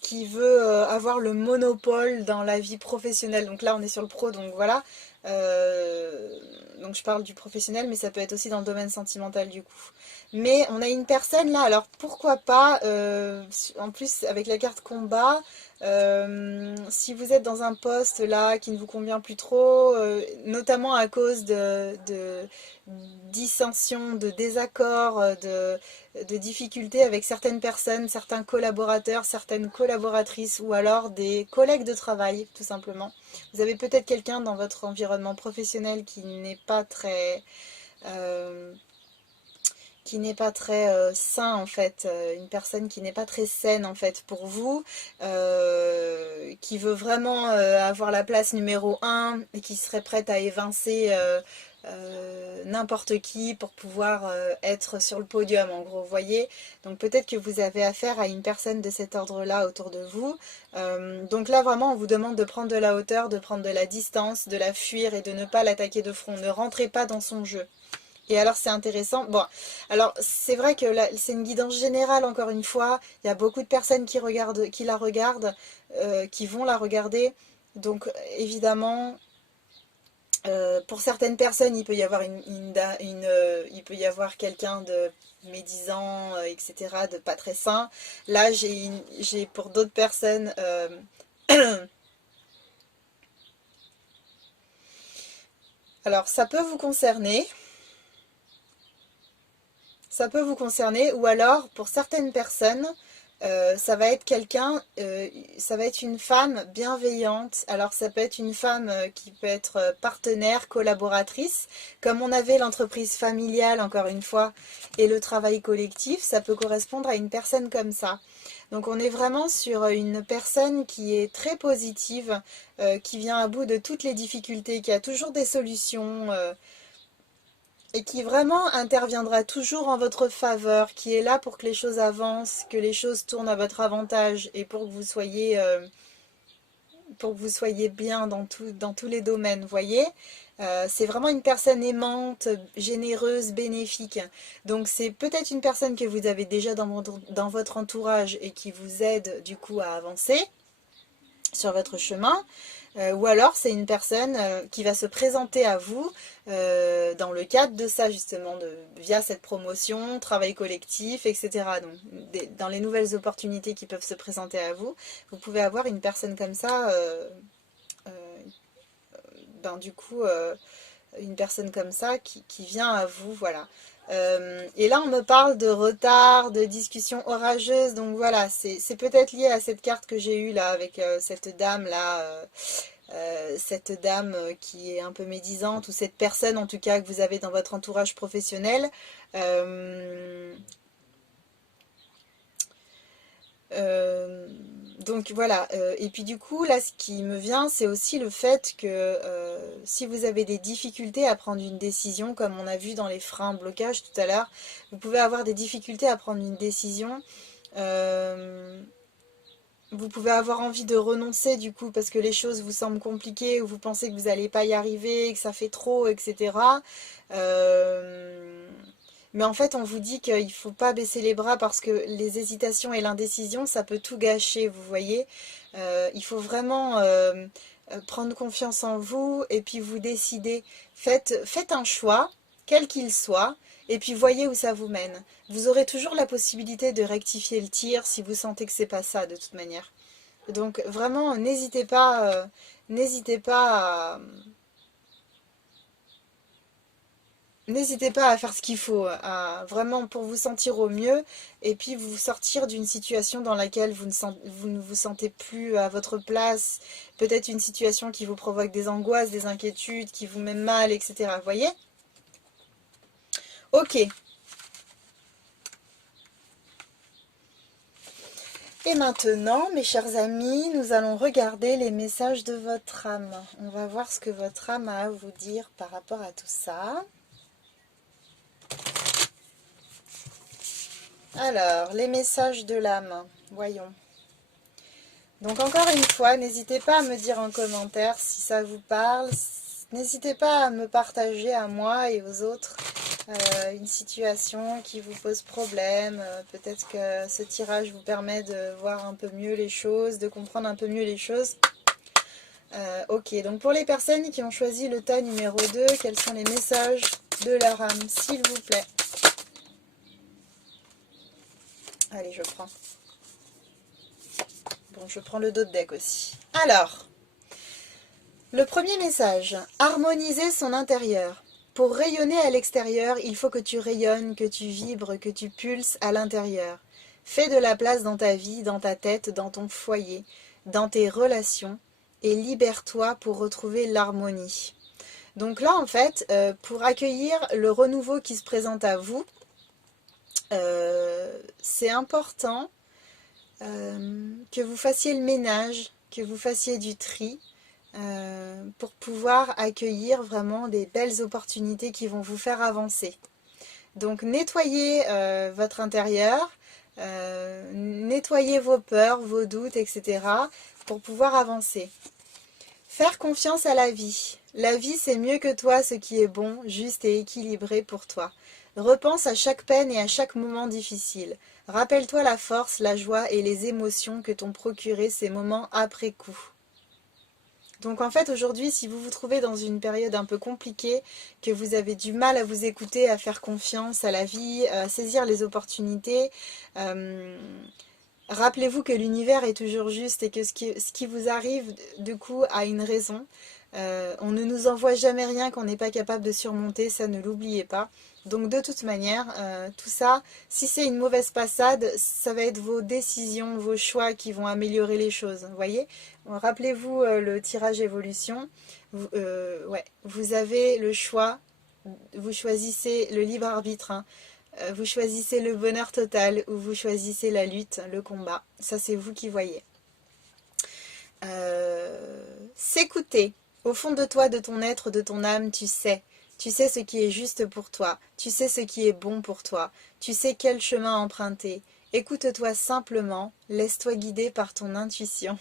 qui veut avoir le monopole dans la vie professionnelle. Donc là, on est sur le pro, donc voilà. Donc je parle du professionnel, mais ça peut être aussi dans le domaine sentimental du coup. Mais on a une personne là, alors pourquoi pas, en plus avec la carte combat, si vous êtes dans un poste là qui ne vous convient plus trop, notamment à cause de dissensions, de désaccords, de difficultés avec certaines personnes, certains collaborateurs, certaines collaboratrices ou alors des collègues de travail tout simplement. Vous avez peut-être quelqu'un dans votre environnement professionnel euh, qui n'est pas très sain en fait, une personne qui n'est pas très saine en fait pour vous, qui veut vraiment avoir la place numéro un et qui serait prête à évincer n'importe qui pour pouvoir être sur le podium en gros, vous voyez. Donc peut-être que vous avez affaire à une personne de cet ordre-là autour de vous. Donc là vraiment on vous demande de prendre de la hauteur, de prendre de la distance, de la fuir et de ne pas l'attaquer de front. Ne rentrez pas dans son jeu. Et alors c'est intéressant. Bon, alors c'est vrai que c'est une guidance générale encore une fois. Il y a beaucoup de personnes qui la regardent, qui vont la regarder. Donc évidemment, pour certaines personnes, il peut y avoir il peut y avoir quelqu'un de médisant, etc., de pas très sain. Là, j'ai pour d'autres personnes, alors ça peut vous concerner. Ça peut vous concerner, ou alors pour certaines personnes, ça va être quelqu'un, ça va être une femme bienveillante. Alors ça peut être une femme qui peut être partenaire, collaboratrice, comme on avait l'entreprise familiale encore une fois, et le travail collectif, ça peut correspondre à une personne comme ça. Donc on est vraiment sur une personne qui est très positive, qui vient à bout de toutes les difficultés, qui a toujours des solutions, et qui vraiment interviendra toujours en votre faveur, qui est là pour que les choses avancent, que les choses tournent à votre avantage et pour que vous soyez bien dans tous les domaines, vous voyez. C'est vraiment une personne aimante, généreuse, bénéfique. Donc c'est peut-être une personne que vous avez déjà dans votre entourage et qui vous aide du coup à avancer sur votre chemin. Ou alors c'est une personne qui va se présenter à vous dans le cadre de ça justement, via cette promotion, travail collectif, etc. Donc dans les nouvelles opportunités qui peuvent se présenter à vous, vous pouvez avoir une personne comme ça, ben, du coup une personne comme ça qui vient à vous, voilà. Et là on me parle de retard, de discussion orageuse, donc voilà, c'est peut-être lié à cette carte que j'ai eue là avec cette dame là, cette dame qui est un peu médisante, ou cette personne en tout cas que vous avez dans votre entourage professionnel. Euh, donc voilà, et puis du coup là ce qui me vient c'est aussi le fait que si vous avez des difficultés à prendre une décision, comme on a vu dans les freins blocages tout à l'heure, vous pouvez avoir des difficultés à prendre une décision. Vous pouvez avoir envie de renoncer du coup parce que les choses vous semblent compliquées, ou vous pensez que vous n'allez pas y arriver, que ça fait trop, etc. Mais en fait, on vous dit qu'il ne faut pas baisser les bras parce que les hésitations et l'indécision, ça peut tout gâcher, vous voyez. Il faut vraiment prendre confiance en vous et puis vous décider. Faites un choix, quel qu'il soit, et puis voyez où ça vous mène. Vous aurez toujours la possibilité de rectifier le tir si vous sentez que c'est pas ça de toute manière. Donc vraiment, n'hésitez pas à faire ce qu'il faut, vraiment pour vous sentir au mieux et puis vous sortir d'une situation dans laquelle vous ne vous sentez plus à votre place, peut-être une situation qui vous provoque des angoisses, des inquiétudes, qui vous met mal, etc. Vous voyez? Ok. Et maintenant, mes chers amis, nous allons regarder les messages de votre âme. On va voir ce que votre âme a à vous dire par rapport à tout ça. Alors, les messages de l'âme, voyons. Donc encore une fois, n'hésitez pas à me dire en commentaire si ça vous parle. N'hésitez pas à me partager à moi et aux autres une situation qui vous pose problème. Peut-être que ce tirage vous permet de voir un peu mieux les choses, de comprendre un peu mieux les choses. Ok, donc pour les personnes qui ont choisi le tas numéro 2, quels sont les messages de leur âme, s'il vous plaît? Allez, je prends. Bon, je prends le dos de deck aussi. Alors, le premier message, harmoniser son intérieur. Pour rayonner à l'extérieur, il faut que tu rayonnes, que tu vibres, que tu pulses à l'intérieur. Fais de la place dans ta vie, dans ta tête, dans ton foyer, dans tes relations, et libère-toi pour retrouver l'harmonie. Donc là, en fait, pour accueillir le renouveau qui se présente à vous, c'est important que vous fassiez le ménage, que vous fassiez du tri, pour pouvoir accueillir vraiment des belles opportunités qui vont vous faire avancer. Donc nettoyez votre intérieur, nettoyez vos peurs, vos doutes, etc. pour pouvoir avancer. Faire confiance à la vie. La vie, c'est mieux que toi ce qui est bon, juste et équilibré pour toi. Repense à chaque peine et à chaque moment difficile. Rappelle-toi la force, la joie et les émotions que t'ont procuré ces moments après coup. Donc en fait aujourd'hui, si vous vous trouvez dans une période un peu compliquée, que vous avez du mal à vous écouter, à faire confiance à la vie, à saisir les opportunités, Rappelez-vous que l'univers est toujours juste et que ce qui vous arrive, du coup, a une raison. On ne nous envoie jamais rien qu'on n'est pas capable de surmonter, ça ne l'oubliez pas. Donc de toute manière, tout ça, si c'est une mauvaise passade, ça va être vos décisions, vos choix qui vont améliorer les choses. Vous voyez? Rappelez-vous le tirage évolution. Ouais, vous avez le choix, vous choisissez le libre arbitre, hein. Vous choisissez le bonheur total ou vous choisissez la lutte, le combat. Ça, c'est vous qui voyez. S'écouter. Au fond de toi, de ton être, de ton âme, tu sais. Tu sais ce qui est juste pour toi. Tu sais ce qui est bon pour toi. Tu sais quel chemin emprunter. Écoute-toi simplement. Laisse-toi guider par ton intuition.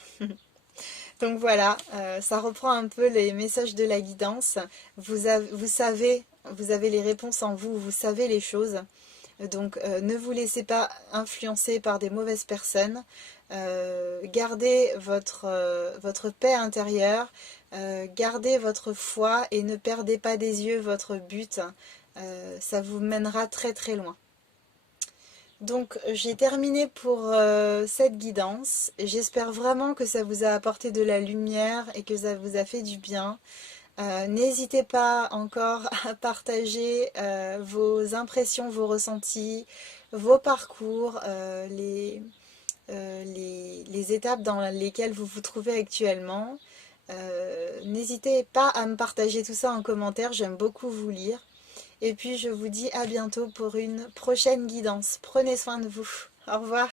Donc voilà, ça reprend un peu les messages de la guidance. Vous savez, vous avez les réponses en vous, vous savez les choses. Donc ne vous laissez pas influencer par des mauvaises personnes. Gardez votre paix intérieure, gardez votre foi et ne perdez pas des yeux votre but. Ça vous mènera très très loin. Donc j'ai terminé pour cette guidance. J'espère vraiment que ça vous a apporté de la lumière et que ça vous a fait du bien. N'hésitez pas encore à partager vos impressions, vos ressentis, vos parcours, les étapes dans lesquelles vous vous trouvez actuellement. N'hésitez pas à me partager tout ça en commentaire, j'aime beaucoup vous lire. Et puis je vous dis à bientôt pour une prochaine guidance. Prenez soin de vous. Au revoir.